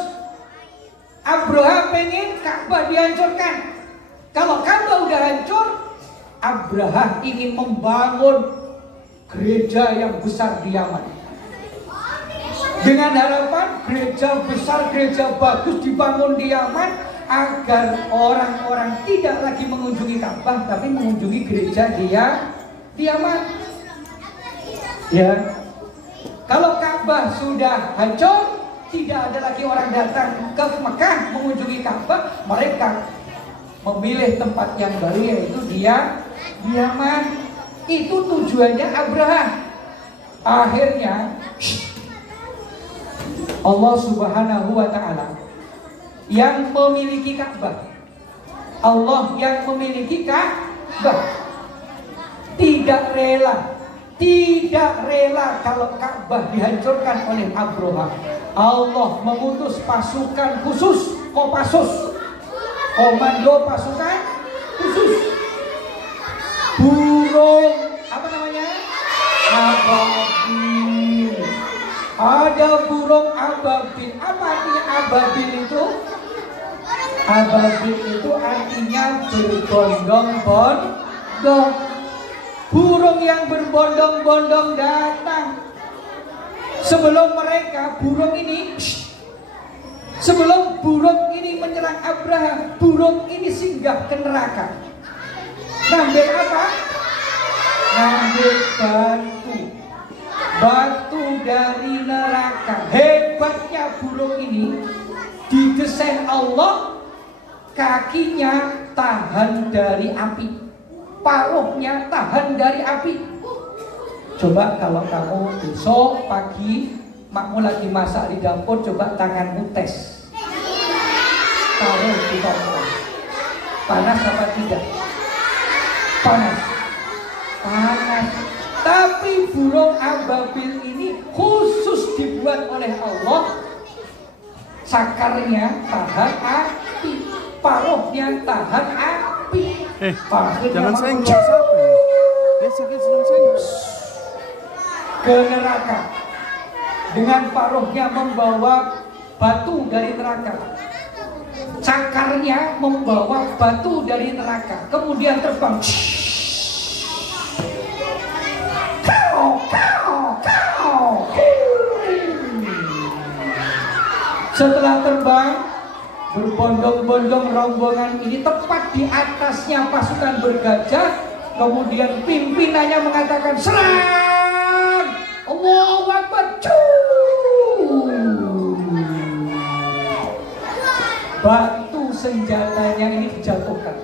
Abraha pengen Ka'bah dihancurkan. Kalau Ka'bah udah hancur, Abraha ingin membangun gereja yang besar di Yaman. Dengan harapan gereja besar, gereja bagus dibangun di Yaman, agar orang-orang tidak lagi mengunjungi Ka'bah, tapi mengunjungi gereja di Yaman. Ya, kalau Ka'bah sudah hancur, tidak ada lagi orang datang ke Mekah mengunjungi Ka'bah, mereka memilih tempat yang baru, yaitu di Yaman. Itu tujuannya Abraha. Akhirnya Allah Subhanahu wa Ta'ala yang memiliki Ka'bah, Allah yang memiliki Ka'bah tidak rela kalau Ka'bah dihancurkan oleh Abraha. Allah mengutus pasukan khusus, Kopassus, komando pasukan khusus, burung apa namanya? Ababil. Ada burung ababil. Apa artinya ababil itu? Ababil itu artinya berbondong-bondong. Burung yang berbondong-bondong datang. Sebelum burung ini menyerang Abraha, burung ini singgah ke neraka. Ngambil apa? Ngambil batu dari neraka. Hebatnya burung ini, didesain Allah, kakinya tahan dari api, paruhnya tahan dari api. Coba kalau kamu besok pagi makmu lagi masak di dapur, coba tanganmu tes, taruh di kompor, panas apa tidak? Panas. Tapi api burung ababil ini khusus dibuat oleh Allah. Cakarnya tahan api, paruhnya tahan api. Jangan senggol siapa nih? Dia sakit sedang senggol. Ke neraka dengan paruhnya membawa batu dari neraka. Cakarnya membawa batu dari neraka, kemudian terbang. Setelah terbang, berbondong-bondong rombongan ini tepat di atasnya pasukan bergajah. Kemudian pimpinannya mengatakan, serang! Allahu Akbar! Batu senjatanya ini dijatuhkan.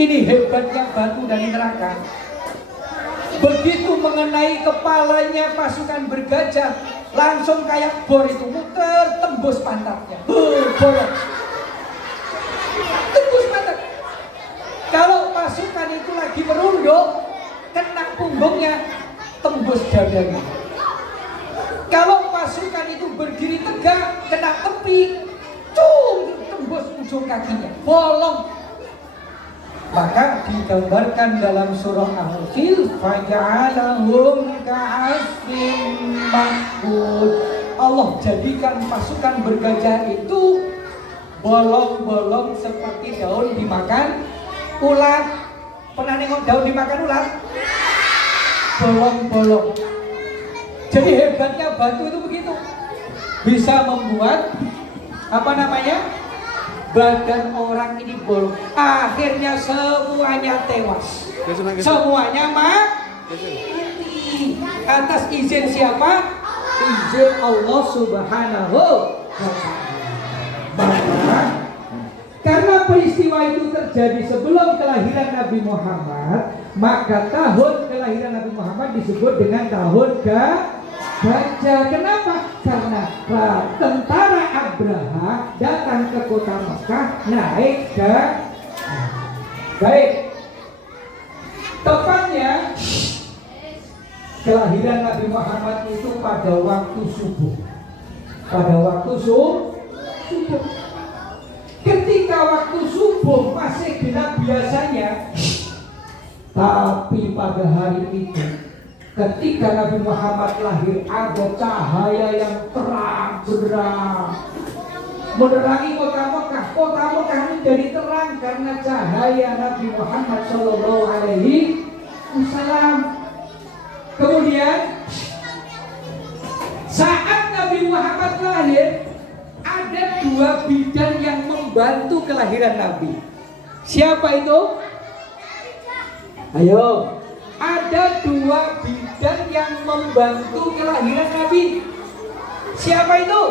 Ini hebatnya batu dari neraka. Begitu mengenai kepalanya pasukan bergajah, langsung kayak bor itu muter, tembus pantatnya. Bolong. Tembus pantat. Kalau pasukan itu lagi merunduk, kena punggungnya, tembus dadanya. Kalau pasukan itu berdiri tegak, kena tepi, tembus ujung kakinya, bolong. Maka digambarkan dalam surah Al-Fil, faja'alahum ka'asfin ma'kul. Allah jadikan pasukan bergajah itu bolong-bolong seperti daun dimakan ulat. Pernah nengok daun dimakan ulat? Bolong-bolong. Jadi hebatnya batu itu begitu, bisa membuat apa namanya, badan orang ini bolong. Akhirnya semuanya tewas. Semuanya mati. Atas izin siapa? Izin Allah Subhanahu wa Ta'ala. Karena peristiwa itu terjadi sebelum kelahiran Nabi Muhammad, maka tahun kelahiran Nabi Muhammad disebut dengan tahun gajah. Kenapa? Karena tentara Abraha datang ke kota Mekah naik gajah. Baik. Tepatnya kelahiran Nabi Muhammad itu pada waktu subuh. Pada waktu subuh. Ketika waktu subuh masih gelap biasanya, tapi pada hari itu ketika Nabi Muhammad lahir ada cahaya yang terang benderang menerangi kota Mekah. Kota Mekah menjadi terang karena cahaya Nabi Muhammad Shallallahu Alaihi Wasallam. Kemudian saat Nabi Muhammad lahir, ada dua bidan yang membantu kelahiran Nabi. Siapa itu? Ayo. Ada dua bidan yang membantu kelahiran Nabi. Siapa itu?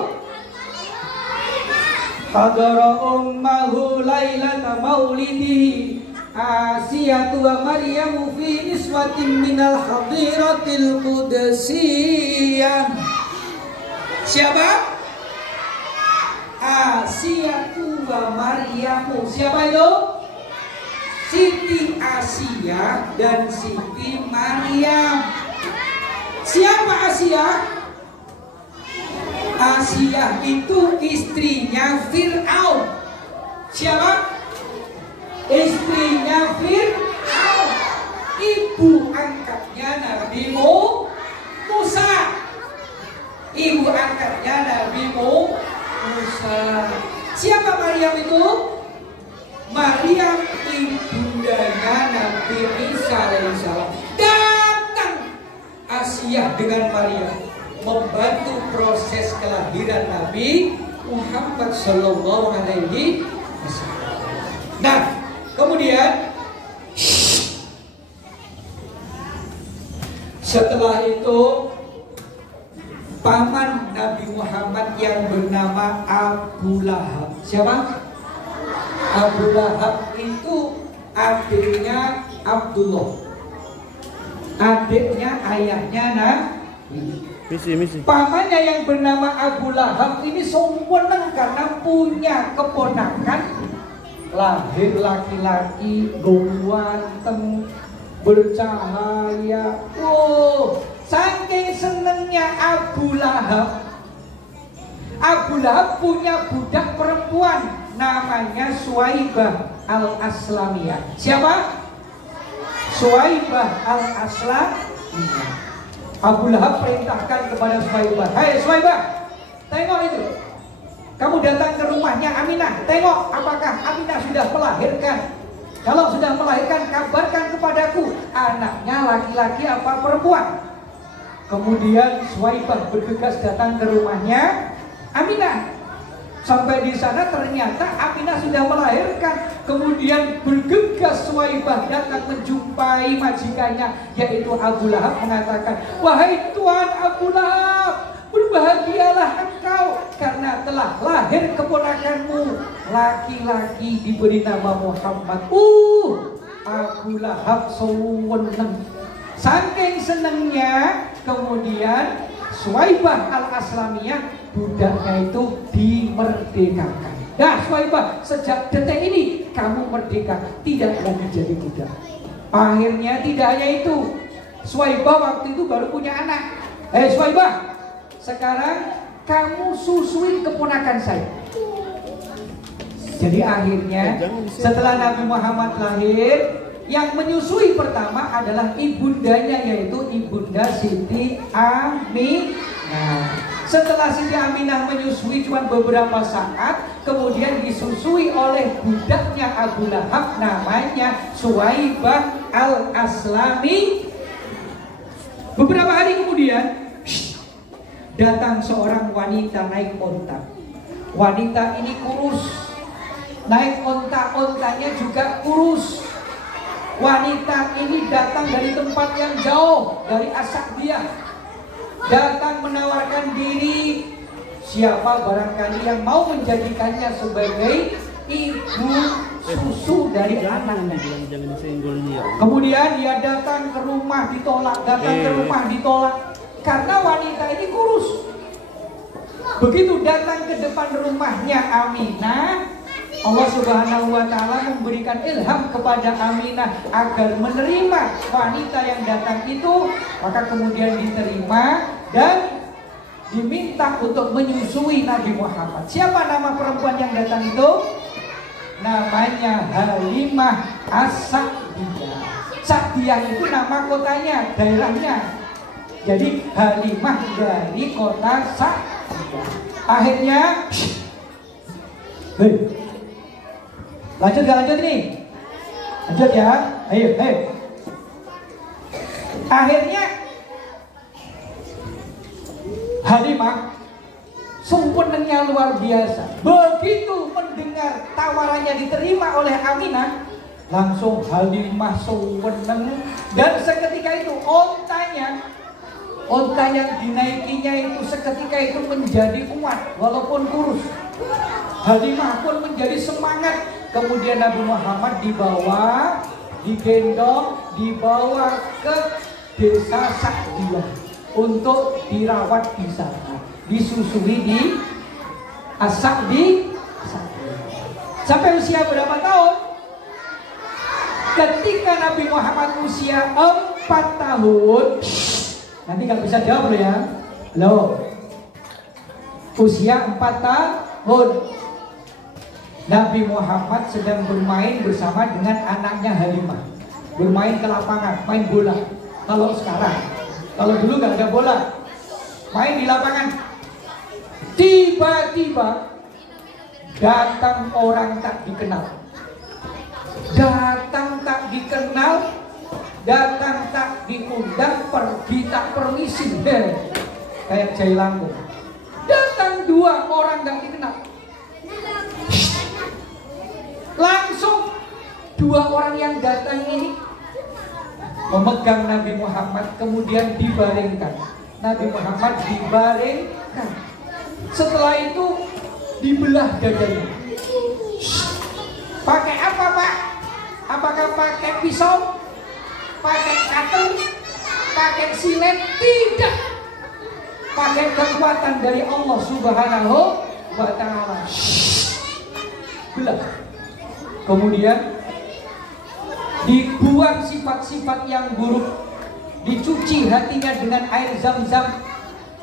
Hadara ummahu lailata maulidihi Asiyatu wa Maryamu fi niswatin minal hadiratil qudusiyah. Siapa? Asiyatu wa Maryamu. Siapa itu? Siti Asia dan Siti Maryam. Siapa Asia? Asia itu istrinya Fir'aun. Siapa? Istrinya Fir'aun. Ibu angkatnya Nabi Musa. Ibu angkatnya Nabi Musa. Siapa Maryam itu? Maryam ibundanya Nabi Isa alaihissalam. Datang Asia dengan Maryam membantu proses kelahiran Nabi Muhammad Sallallahu Alaihi Wasallam. Nah, kemudian setelah itu paman Nabi Muhammad yang bernama Abu Lahab. Siapa? Abu Lahab itu adiknya Abdullah, adiknya ayahnya Nabi. Pamannya yang bernama Abu Lahab ini seneng karena punya keponakan lahir laki-laki ganteng bercahaya. Oh, Lahab, Abu Lahab punya budak perempuan namanya Suwaibah al-Aslamiyah. Siapa? Suwaibah al-Aslamiyah. Abu Lahab perintahkan kepada Suwaibah, "Hai Suwaibah, tengok itu. Kamu datang ke rumahnya Aminah, tengok apakah Aminah sudah melahirkan. Kalau sudah melahirkan, kabarkan kepadaku anaknya laki-laki apa perempuan." Kemudian Suwaibah bergegas datang ke rumahnya Aminah. Sampai di sana ternyata Aminah sudah melahirkan. Kemudian bergegas Suwaibah datang menjumpai majikannya yaitu Abu Lahab, mengatakan, "Wahai Tuan Abu Lahab, berbahagialah engkau karena telah lahir keponakanmu laki-laki diberi nama Muhammad." Abu Lahab seneng. Saking senengnya, kemudian Suwaibah al-Aslamiyah, budaknya itu dimerdekakan. Nah Suwaibah, sejak detik ini kamu merdeka, tidak lagi jadi budak. Akhirnya tidak hanya itu, Suwaibah waktu itu baru punya anak. Suwaibah, sekarang kamu susui keponakan saya. Jadi akhirnya setelah Nabi Muhammad lahir, yang menyusui pertama adalah ibundanya, yaitu Ibunda Siti Aminah. Setelah Siti Aminah menyusui cuma beberapa saat, kemudian disusui oleh budaknya Abu Lahab namanya Suwaibah al-Aslami. Beberapa hari kemudian datang seorang wanita naik onta. Wanita ini kurus, naik onta-ontanya juga kurus. Wanita ini datang dari tempat yang jauh, dari Ashabiyah, datang menawarkan diri. Siapa barangkali yang mau menjadikannya sebagai ibu susu dari anaknya. Kemudian dia datang ke rumah, ditolak, datang ke rumah, ditolak, karena wanita ini kurus. Begitu datang ke depan rumahnya Aminah, Allah Subhanahu wa Ta'ala memberikan ilham kepada Aminah agar menerima wanita yang datang itu. Maka kemudian diterima dan diminta untuk menyusui Nabi Muhammad. Siapa nama perempuan yang datang itu? Namanya Halimah As-Sa'diyah. Sa'diyah itu nama kotanya, daerahnya. Jadi Halimah dari kota Sa'diyah. Akhirnya lanjut gak lanjut nih? Lanjut ya. Ayo. Akhirnya Halimah sempurnanya luar biasa. Begitu mendengar tawarannya diterima oleh Aminah, langsung Halimah seneng. Dan seketika itu onta yang dinaikinya itu seketika itu menjadi kuat walaupun kurus. Halimah pun menjadi semangat. Kemudian Nabi Muhammad digendong, dibawa ke desa Sa'diyah untuk dirawat di sana, disusui di As-Sa'diyah. Sampai usia berapa tahun? Ketika Nabi Muhammad usia 4 tahun, nanti gak bisa jawab loh ya. Loh, usia 4 tahun, Nabi Muhammad sedang bermain bersama dengan anaknya Halimah. Bermain ke lapangan, main bola. Kalau sekarang, kalau dulu gak ada bola, main di lapangan. Tiba-tiba datang orang tak dikenal. Datang tak dikenal, datang tak diundang, pergi tak permisi. Kayak Jai Langkung. Datang 2 orang tak dikenal. Langsung 2 orang yang datang ini memegang Nabi Muhammad, kemudian dibaringkan. Nabi Muhammad dibaringkan. Setelah itu dibelah dadanya. Pakai apa Pak? Apakah pakai pisau? Pakai katel? Pakai silet? Tidak. Pakai kekuatan dari Allah Subhanahu wa Ta'ala. Belah. Kemudian dibuang sifat-sifat yang buruk, dicuci hatinya dengan air zam-zam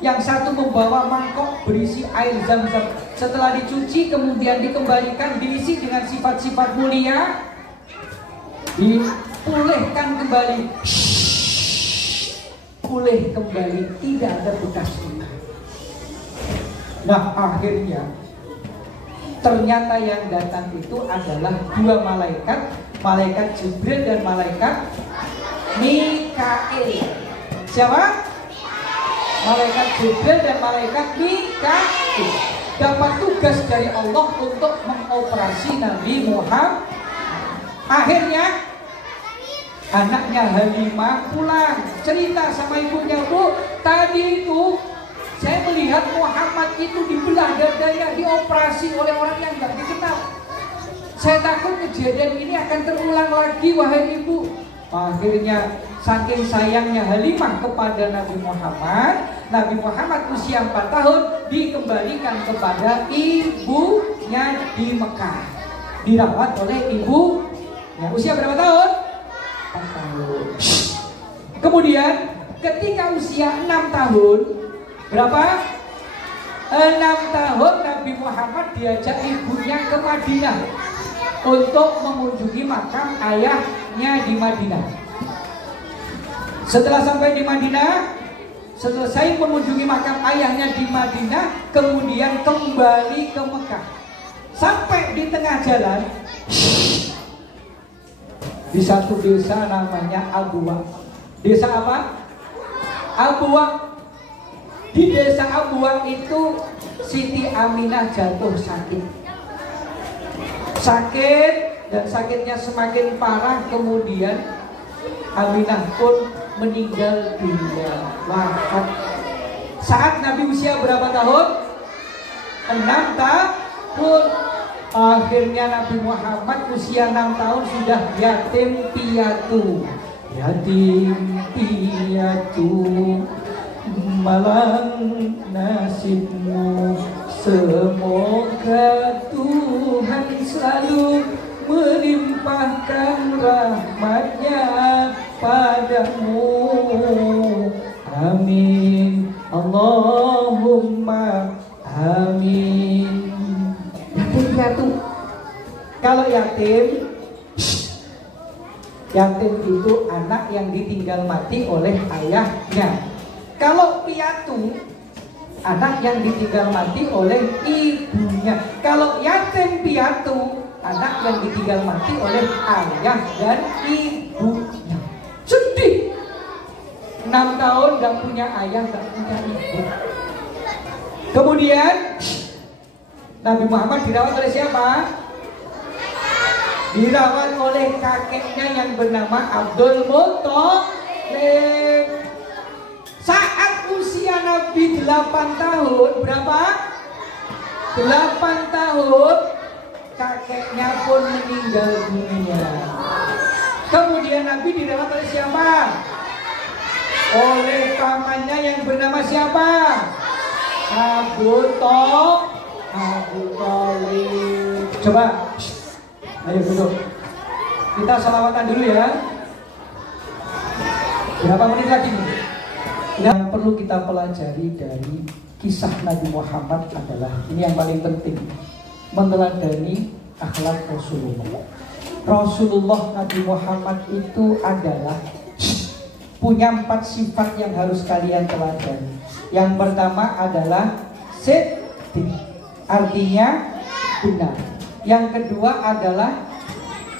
yang satu membawa mangkok berisi air zam-zam. Setelah dicuci kemudian dikembalikan, diisi dengan sifat-sifat mulia, dipulihkan kembali, pulih kembali, tidak ada bekasnya. Nah akhirnya ternyata yang datang itu adalah dua malaikat, malaikat Jibril dan malaikat Mikail. Siapa? Malaikat Jibril dan malaikat Mikail dapat tugas dari Allah untuk mengoperasi Nabi Muhammad. Akhirnya anaknya Halimah pulang, cerita sama ibunya, Bu, tadi itu saya melihat Muhammad itu dibelah dadanya, dioperasi oleh orang yang nggak dikenal. Saya takut kejadian ini akan terulang lagi, wahai ibu. Akhirnya saking sayangnya Halimah kepada Nabi Muhammad usia 4 tahun dikembalikan kepada ibunya di Mekah, dirawat oleh ibunya. Usia berapa tahun? 4 tahun. Kemudian ketika usia 6 tahun, berapa? 6 tahun Nabi Muhammad diajak ibunya ke Madinah untuk mengunjungi makam ayahnya di Madinah. Setelah sampai di Madinah, selesai mengunjungi makam ayahnya di Madinah, kemudian kembali ke Mekah. Sampai di tengah jalan di satu desa namanya Abuwa. Desa apa? Abuwa. Di desa Abuwa itu Siti Aminah jatuh sakit. Sakit dan sakitnya semakin parah, kemudian Aminah pun meninggal dunia, wafat. Saat Nabi usia berapa tahun? 6 tahun. Akhirnya Nabi Muhammad usia 6 tahun sudah yatim piatu. Yatim piatu, malang nasibmu. Semoga Tuhan selalu melimpahkan rahmatnya padamu. Amin. Allahumma amin. Yatim piatu. Kalau yatim itu anak yang ditinggal mati oleh ayahnya. Kalau piatu, anak yang ditinggal mati oleh ibunya. Kalau yatim piatu, anak yang ditinggal mati oleh ayah dan ibunya. Sedih. 6 tahun gak punya ayah, gak punya ibu. Kemudian Nabi Muhammad dirawat oleh siapa? Dirawat oleh kakeknya yang bernama Abdul Muthalib. Saat usia Nabi 8 tahun, berapa? 8 tahun, kakeknya pun meninggal dunia. Kemudian Nabi dirawat oleh siapa? Oleh pamannya yang bernama siapa? Abu Thalib. Coba, ayo duduk. Kita salawatan dulu ya. Berapa menit lagi nih? Yang perlu kita pelajari dari kisah Nabi Muhammad adalah ini yang paling penting, meneladani akhlak Rasulullah. Rasulullah Nabi Muhammad itu adalah punya 4 sifat yang harus kalian teladani. Yang pertama adalah siddiq, artinya benar. Yang kedua adalah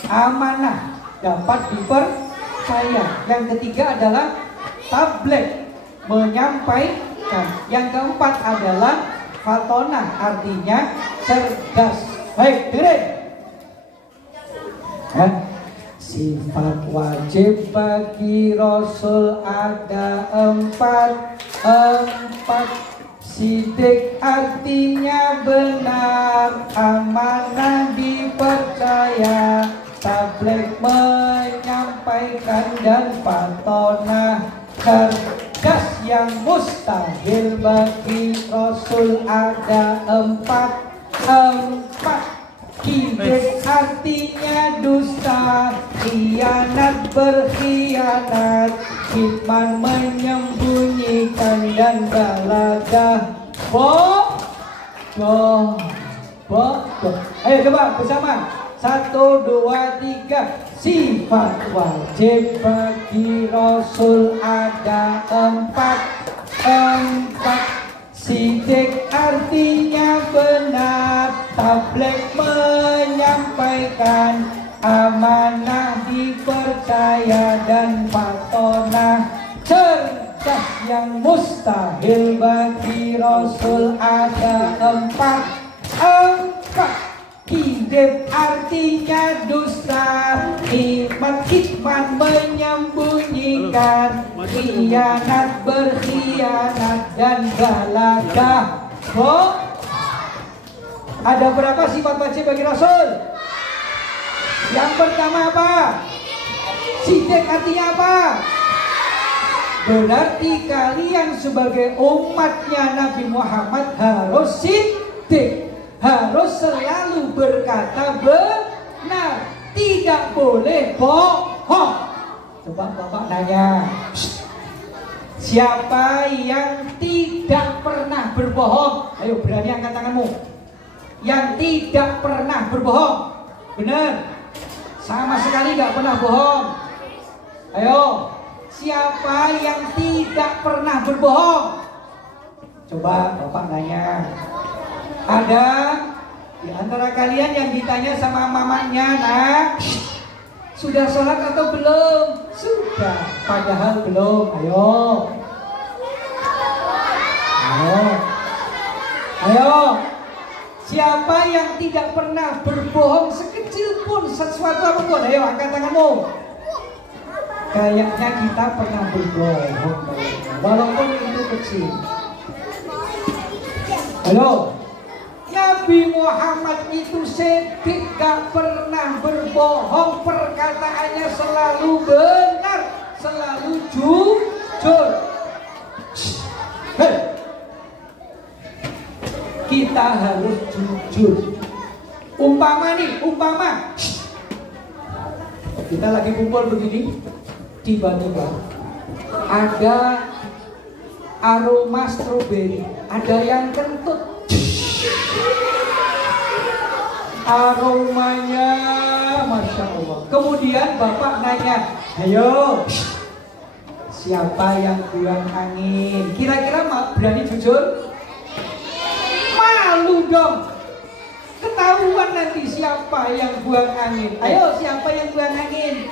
amanah, dapat dipercaya. Yang ketiga adalah tabligh, menyampaikan. Yang keempat adalah fatonah, artinya cerdas. Baik, dengerin. Sifat wajib bagi Rasul ada 4. Siddiq artinya benar, amanah dipercaya, tabligh menyampaikan, dan fatonah cerdas. Yang mustahil bagi Rasul ada 4. Kibir artinya dusta, khianat berkhianat, iman menyembunyikan, pendidikan dan balaghah. Ayo coba bersama. 1, 2, 3. Sifat wajib bagi Rasul ada 4. Sidik artinya benar, tabligh menyampaikan, amanah dipercaya dan patonah, cerdas yang mustahil bagi Rasul ada 4. Hidup artinya dusta, iman kitman menyembunyikan, khianat berkhianat dan balaghah. Ada berapa sifat wajib bagi Rasul? Yang pertama apa? Sidik artinya apa? Berarti kalian sebagai umatnya Nabi Muhammad harus sidik, harus selalu berkata benar, tidak boleh bohong. Coba Bapak nanya, siapa yang tidak pernah berbohong? Ayo berani angkat tanganmu. Yang tidak pernah berbohong. Benar? Sama sekali nggak pernah bohong. Ayo, siapa yang tidak pernah berbohong? Coba Bapak nanya. Ada di antara kalian yang ditanya sama mamanya, nak, sudah sholat atau belum? Sudah, padahal belum. Ayo. Siapa yang tidak pernah berbohong sekecil pun sesuatu apapun? Ayo angkat tanganmu. Kayaknya kita pernah berbohong, walaupun itu kecil. Halo. Nabi Muhammad itu sedik, gak pernah berbohong, perkataannya selalu benar, selalu jujur. Hei. Kita harus jujur. Umpama kita lagi kumpul begini, tiba-tiba ada aroma stroberi, ada yang kentut. Aromanya Masya Allah. Kemudian Bapak nanya, ayo, siapa yang buang angin? Kira-kira berani jujur? Malu dong. Ketahuan nanti siapa yang buang angin. Ayo, siapa yang buang angin?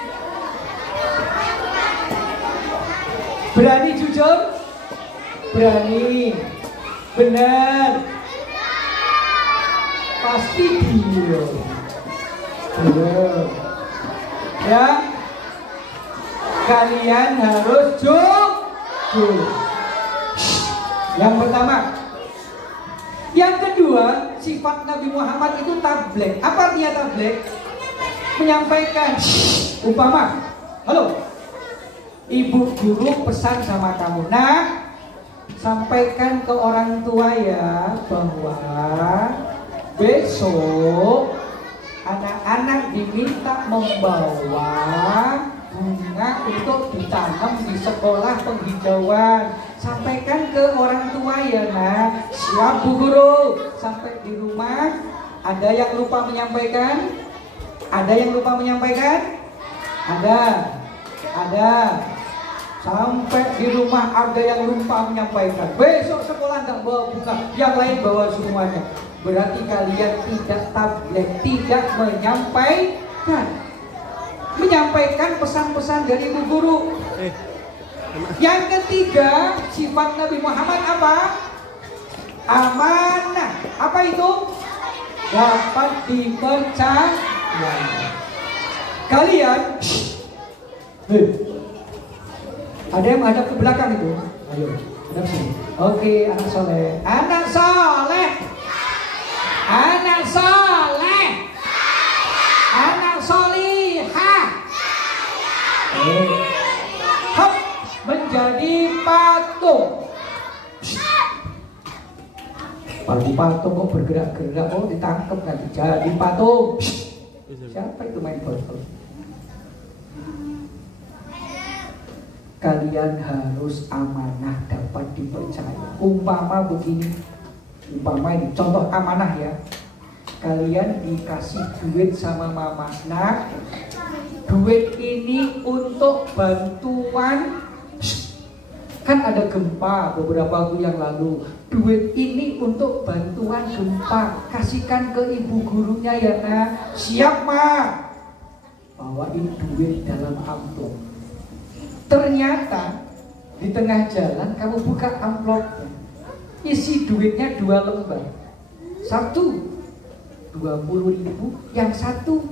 Berani jujur? Berani. Benar. Pasti dia. Ya. Kalian harus jujur. Yang pertama. Yang kedua, sifat Nabi Muhammad itu tabligh. Apa artinya tabligh? Menyampaikan. Umpama, halo, ibu guru pesan sama kamu, nah, sampaikan ke orang tua ya bahwa besok anak-anak diminta membawa bunga untuk ditanam di sekolah penghijauan. Sampaikan ke orang tua ya nak. Siap Bu Guru. Sampai di rumah ada yang lupa menyampaikan? Ada yang lupa menyampaikan? Ada. Sampai di rumah ada yang lupa menyampaikan. Besok sekolah nggak bawa bunga, yang lain bawa semuanya. Berarti kalian tidak tabligh, tidak menyampaikan pesan-pesan dari Ibu Guru. Yang ketiga, sifat Nabi Muhammad apa? Amanah. Apa itu? Dapat dipercaya. Kalian, ada yang menghadap ke belakang itu? Ayo, hadap sini. Oke, anak soleh. Anak soleh. Anak soleh. Anak solihah. Hop, menjadi patung. Patung kok bergerak-gerak, oh ditangkap nanti jadi patung. Siapa itu main botol? Kalian harus amanah dapat umpama begini, umpama ini contoh amanah ya, kalian dikasih duit sama mama. Nah, duit ini untuk bantuan, kan ada gempa beberapa waktu yang lalu, duit ini untuk bantuan gempa, kasihkan ke ibu gurunya ya nak. Siap ma, bawain duit dalam amplop. Ternyata di tengah jalan kamu buka amplopnya, isi duitnya 2 lembar, satu 20.000, yang satu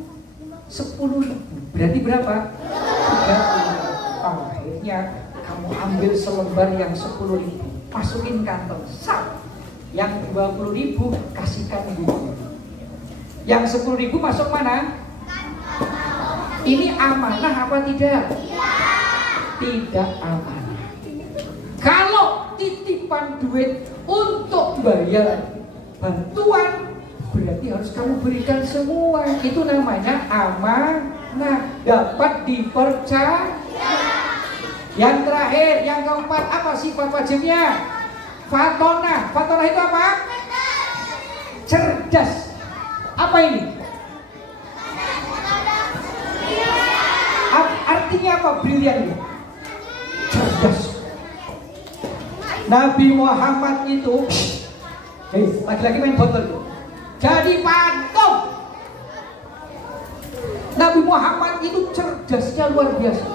10.000, berarti berapa? 30.000. Akhirnya kamu ambil selembar yang 10.000, masukin kantong, sap. Yang 20.000 kasihkan ibu. Yang 10.000 masuk mana? Ini amanah apa tidak? Tidak amanah. Kalau titipan duit untuk bayar bantuan, berarti harus kamu berikan semua. Itu namanya amanah, dapat dipercaya. Yang terakhir, yang keempat, apa sifat wajibnya? Fatonah. Fatonah itu apa? Cerdas. Apa ini? Artinya apa? Brilian. Cerdas. Nabi Muhammad itu, lagi-lagi main botol itu, jadi patung. Nabi Muhammad itu cerdasnya luar biasa.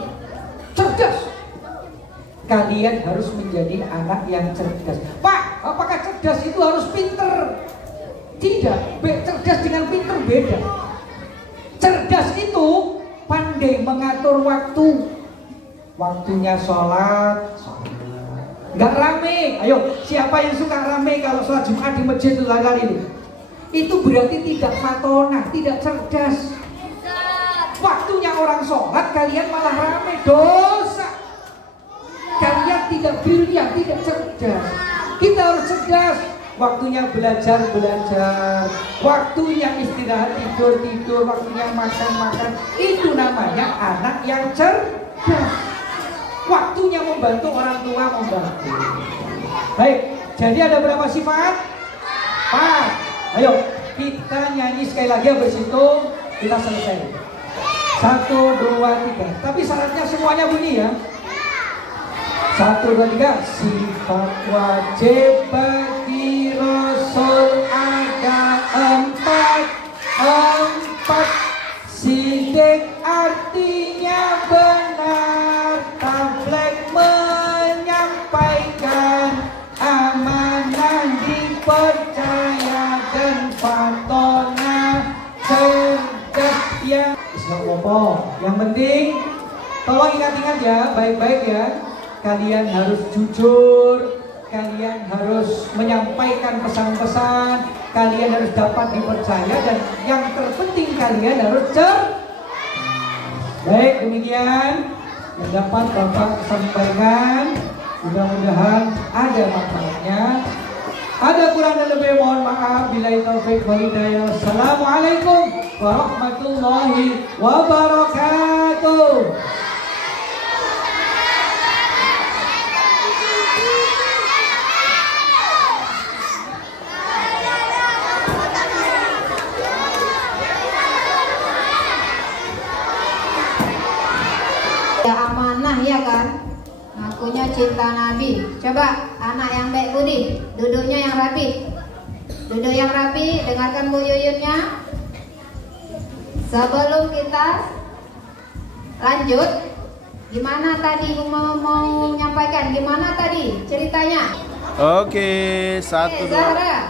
Cerdas. Kalian harus menjadi anak yang cerdas. Pak, apakah cerdas itu harus pinter? Tidak. Cerdas dengan pinter beda. Cerdas itu pandai mengatur waktu. Waktunya sholat. Nggak rame. Ayo, siapa yang suka rame kalau sholat Jumat di masjid itu lari? Itu berarti tidak fatonah, tidak cerdas. Waktunya orang sholat, kalian malah rame, dosa. Kalian tidak brilian, tidak cerdas. Kita harus cerdas. Waktunya belajar, waktunya istirahat, tidur, waktunya makan. Itu namanya anak yang cerdas. Waktunya membantu orang tua, membantu. Baik, jadi ada berapa sifat? 4. Ayo, kita nyanyi sekali lagi, habis itu kita selesai. 1, 2, 3. Tapi syaratnya semuanya bunyi ya. 1, 2, 3. Sifat wajib bagi Rasul ada 4. Sidik artinya benar, tabligh menyampaikan, amanah dipercaya, dan fatonah cerdas ya. Yang penting tolong ingat-ingat ya, baik-baik ya. Kalian harus jujur, kalian harus menyampaikan pesan-pesan, kalian harus dapat dipercaya, dan yang terpenting kalian harus cerdas. Baik, demikian yang dapat Bapak sampaikan. Mudah-mudahan ada manfaatnya. Ada kurang dan lebih mohon maaf. Billahi taufik wal hidayah. Assalamualaikum warahmatullahi wabarakatuh. Ya amanah ya kan, ngakunya cinta Nabi. Coba anak yang baik budi, duduknya yang rapi, duduk yang rapi, dengarkan Bu Yuyunnya. Sebelum kita lanjut, gimana tadi mau menyampaikan, gimana tadi ceritanya? Oke, 1, 2. Zahra,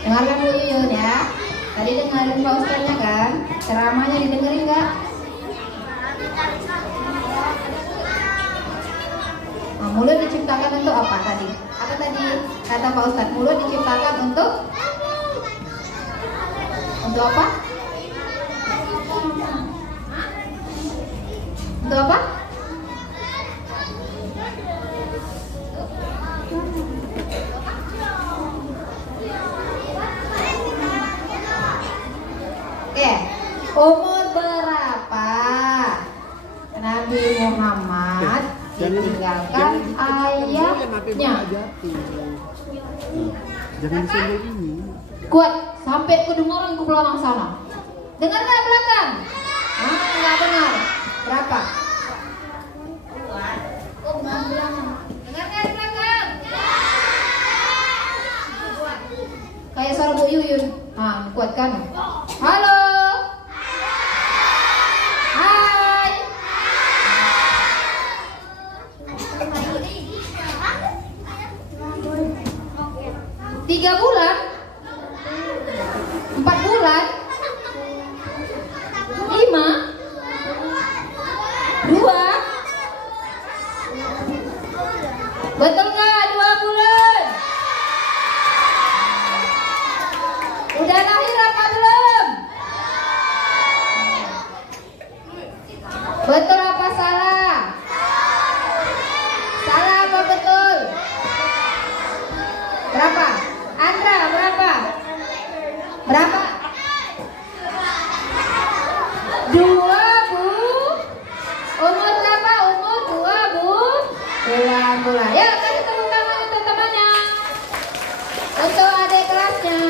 dengarkan Bu Yuyun ya. Tadi dengerin Pak Ustadznya kan, ceramahnya didengerin nggak? Nah, mulut diciptakan untuk apa tadi? Apa tadi kata Pak Ustadz? Mulut diciptakan untuk apa? Untuk apa? Oke, umur berapa Nabi Muhammad ditinggalkan ayah sampai Ya. bola jatuh. Jangan disenggol ini. Kuat sampai kedengaran ke belakang sana. Dengar nggak belakang? Ah, nggak dengar. Berapa? Dengar nggak di belakang? Kayak suara Bu Yuyun. Ah, kuatkan. Halo. Hai. 3 bulan? 4 bulan? 5? 2? Betul nggak 2 bulan? Udah lahir apa belum? Betul apa salah? Salah apa betul? Berapa? Andra berapa? Berapa? 2 Bu. Umur berapa? Umur 2 Bu. Bulan. Ya kasih tepuk tangan untuk temannya. Untuk adik kelasnya.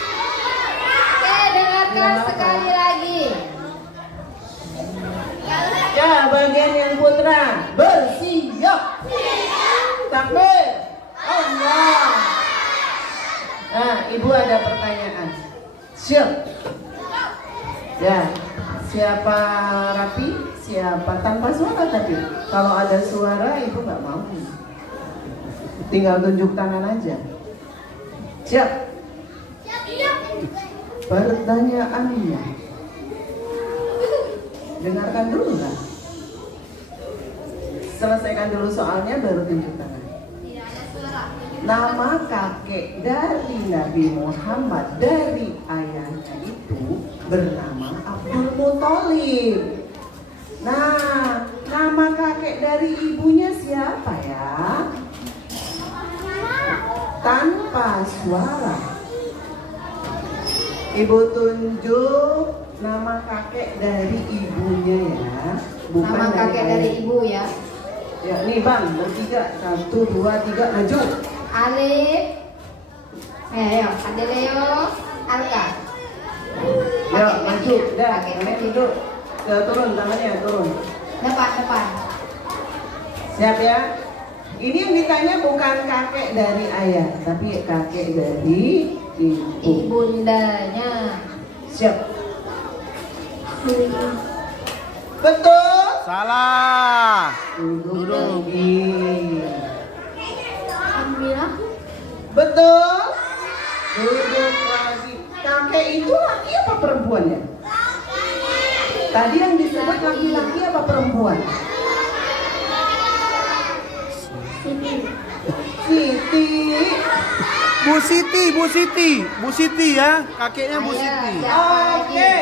Oke, dengarkan sekali lagi. Ya, bagian yang putra bersiap. Takbir. Allah. Nah, ibu ada pertanyaan. Siap. Ya, siapa rapi, siapa tanpa suara tadi. Kalau ada suara, ibu nggak mau. Tinggal tunjuk tangan aja. Siap. Pertanyaannya. Dengarkan dulu lah. Selesaikan dulu soalnya baru tunjuk tangan. Nama kakek dari Nabi Muhammad dari ayahnya itu bernama Abdul Muthalib. Nah, nama kakek dari ibunya siapa ya? Tanpa suara. Ibu tunjuk nama kakek dari ibunya ya, bukan Nama kakek dari ayah. ibu ya. Ya, nih bang, bertiga, 1, 2, 3, maju. Alif. Ayo, Ade Leo, Alka. Ya, maju, dah, Pakai kalian kaki. duduk. Turun tangannya, turun. Depan. Siap ya? Ini yang ditanya bukan kakek dari ayah, tapi kakek dari ibu. Ibundanya. Siap. Betul. Salah. Duduk lagi. Alhamdulillah. Betul. Duduk lagi. Kakek itu laki apa perempuan ya? Tadi yang disebut laki-laki apa perempuan? Siti. Bu Siti ya, kakeknya Bu Ayo, Siti. siapa lagi? Oke.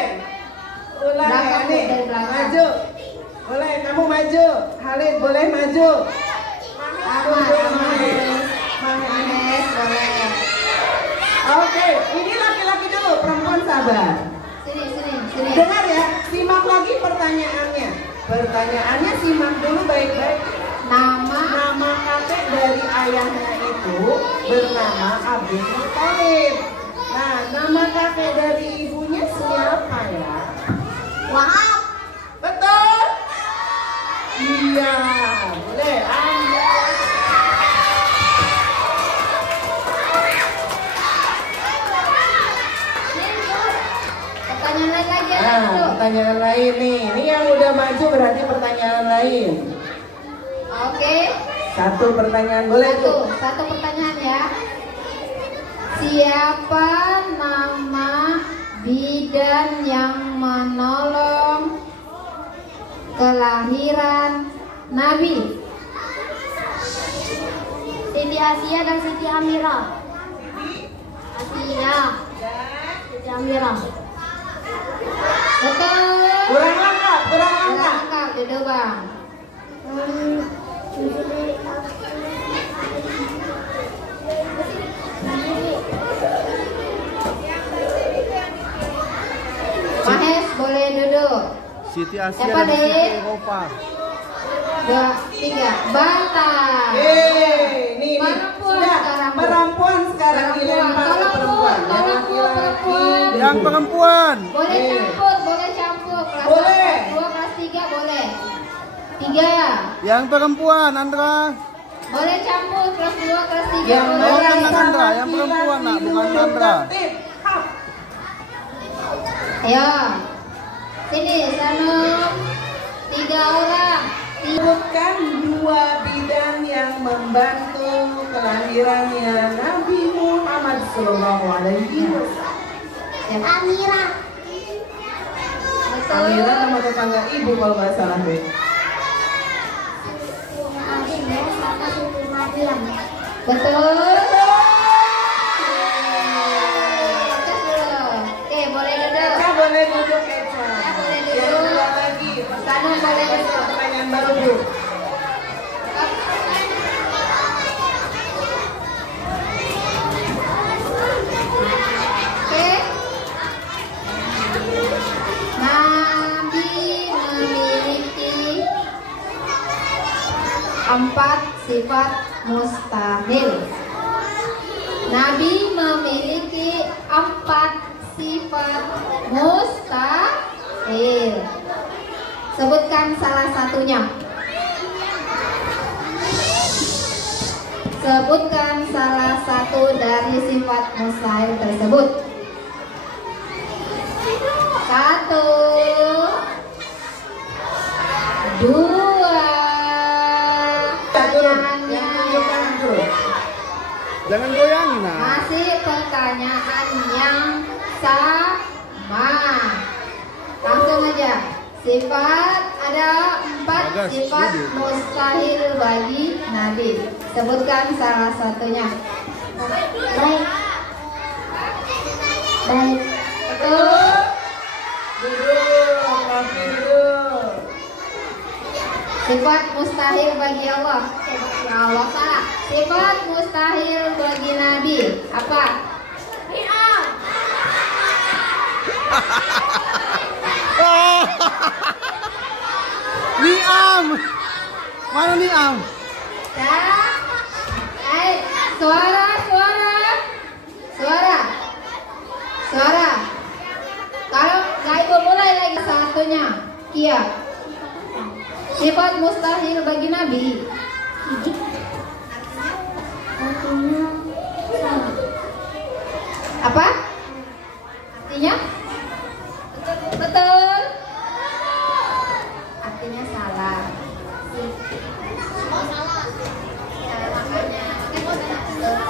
Ulang ya Belakang, nih. dari belakang. Maju. Boleh kamu maju. Halid boleh maju. Mahes, boleh. Oke, ini laki-laki dulu, perempuan sabar. Sini. Dengar ya, simak lagi pertanyaannya. Pertanyaannya simak dulu baik-baik. Nama kakek dari ayahnya itu bernama Abdul Muthalib. Nah, nama kakek dari ibunya siapa ya? Wahab. Betul? Iya, boleh. Pertanyaan lain lagi ya, Nah, Bu. pertanyaan lain nih. Ini yang udah maju berarti pertanyaan lain. Oke. Satu pertanyaan boleh tuh. Satu pertanyaan ya. Siapa nama bidan yang menolong kelahiran Nabi? Siti Asia dan Siti Amira. Asia. Siti Amira. Betul. Kurang lengkap. Lengkap, duduk bang. Siti Asia Siapa, dan Siti Dek? Eropa. 2, 3. Batak. Nih, Perempuan sudah. sekarang, Bu. Perempuan sekarang dilempar ke perempuan. Tolong, Bu, perempuan. Yang perempuan. Boleh campur, boleh campur. Kelas Boleh. 2, kelas 3 boleh. 3. Yang perempuan, Andra. Boleh campur kelas 2, kelas 3 Yang boleh. Orang merah Sandra, sama yang perempuan, nak, bukan laki-laki Sandra. tertib. Hap. Ayo. Sini, Sanum. 3 orang. Sebutkan 2 bidang yang membantu kelahirannya Nabi Muhammad SAW. Amira. Betul. Amira nama tetangga ibu kalau nggak salah, Be. Asia sama Siti Maryam. Betul. Cek dulu. Oke, boleh duduk. Eca boleh duduk, Eca. Boleh duduk. Yang 2 lagi. Sanum boleh duduk. Pertanyaan baru, Bu. Oke. Nabi memiliki 4 sifat mustahil. Nabi memiliki 4 sifat mustahil. Sebutkan salah satunya. Sebutkan salah satu dari sifat mustahil tersebut. 1, 2. Yang tunjukkan dulu. Jangan goyangin, nak. Masih pertanyaan yang sama. Langsung aja. Sifat ada 4 Bagas, sifat setuju. mustahil bagi Nabi. Sebutkan salah satunya. Baik. Baik. Betul. Duduk, rapi duduk. Sifat mustahil bagi Allah. Ya Allah salah. Sifat mustahil bagi Nabi. Apa? Oh. Niam. Mana Niam? Suara. Kalau nggak ibu mulai lagi satunya. Kia. Sifat mustahil bagi Nabi. Artinya salah. Apa? Artinya? Betul. Artinya salah.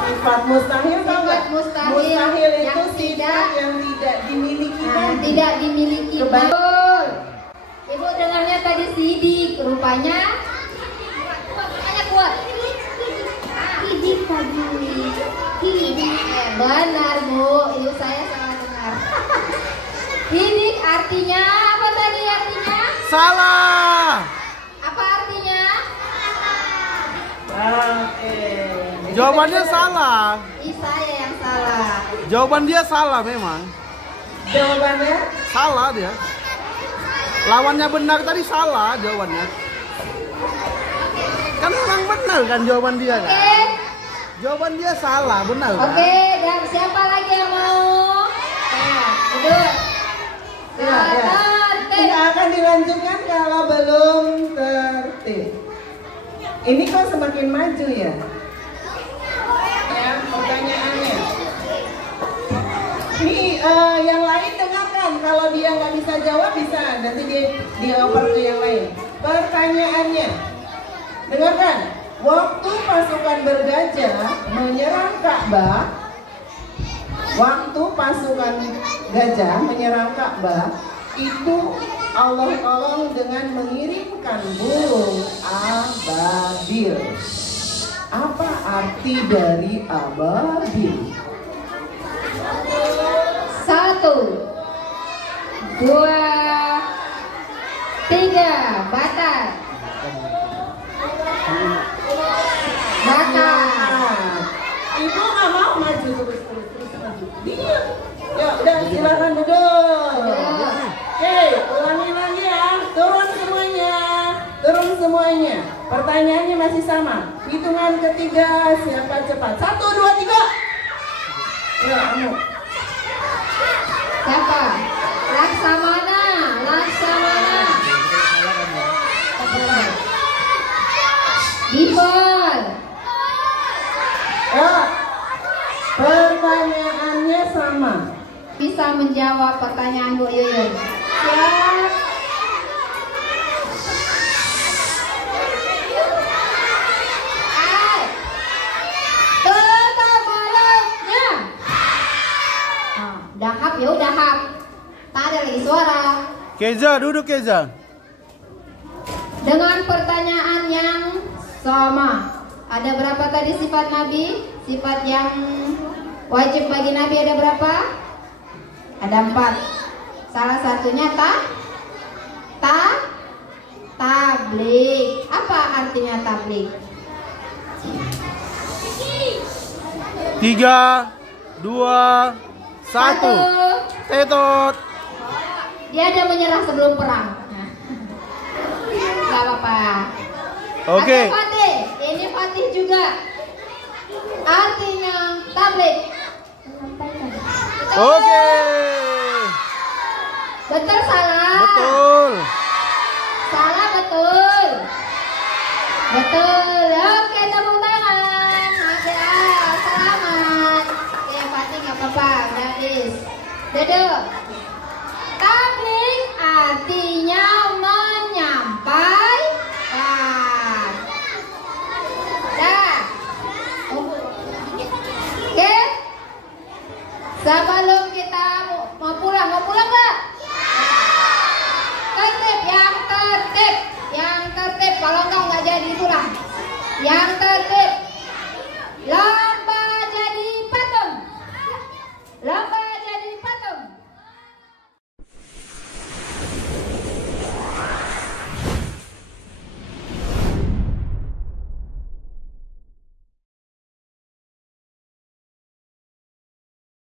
Sifat mustahil tau nggak? Sifat mustahil Mustahil itu yang sifat yang tidak dimiliki. Nah, tidak dimiliki. Kebanyakan. Betul. Ibu dengarnya tadi sidik, rupanya kuat. Hidik tadi. Hidik. Benar Bu, ibu saya salah dengar. Hidik artinya apa tadi artinya? Salah. Apa artinya? Jawabannya salah. Saya yang salah. Jawaban dia salah memang. Jawabannya Salah dia. Lawannya benar tadi salah jawabannya. Kan memang benar kan jawaban dia kan? Oke. Jawaban dia salah, benar kan? Oke, dan siapa lagi yang mau? Nah, duduk. Ya. Tertib. tidak akan dilanjutkan kalau belum tertib. Ini kok semakin maju ya? Ya, pertanyaannya. Ini yang lain dengarkan. Kalau dia nggak bisa jawab bisa nanti dioper ke yang lain. Pertanyaannya, dengarkan. Waktu pasukan bergajah menyerang Ka'bah, waktu pasukan gajah menyerang Ka'bah, itu Allah tolong dengan mengirimkan burung ababil. Apa arti dari ababil? 1, 2, 3, batal. Ibu nggak mau maju terus maju. Dia. Ya udah silakan duduk. Oke, ulangi lagi ya. Pertanyaannya masih sama. Hitungan ketiga, siapa cepat? 1, 2, 3. Ya, Anu. Siapa? Laksamana. Laksamana. Dimple. Ya. Pertanyaannya sama. Bisa menjawab pertanyaan Bu Yuyun. Siap. Dahap ya, dahap. Tak ada lagi suara. Keza, duduk Keza. Dengan pertanyaan yang sama. Ada berapa tadi sifat Nabi? Sifat yang wajib bagi Nabi ada berapa? Ada 4. Salah satunya tablik. Apa artinya tablik? 3, 2, 1. Tetot. Dia ada menyerah sebelum perang. Gak apa-apa. Oke. Ada Fatih. Ini Fatih juga. Artinya tablik. Betul. Oke. Betul salah. Betul. Salah betul. Betul. Oke, tepuk tangan. Ada. Selamat. Oke, Fatih nggak apa-apa. Udah habis. Duduk. Tablik artinya menyampaikan. Dah. Oke. Sebelum kita mau pulang nggak? Tertib, yang tertib. Kalau enggak jadi pulang. Yang tertib.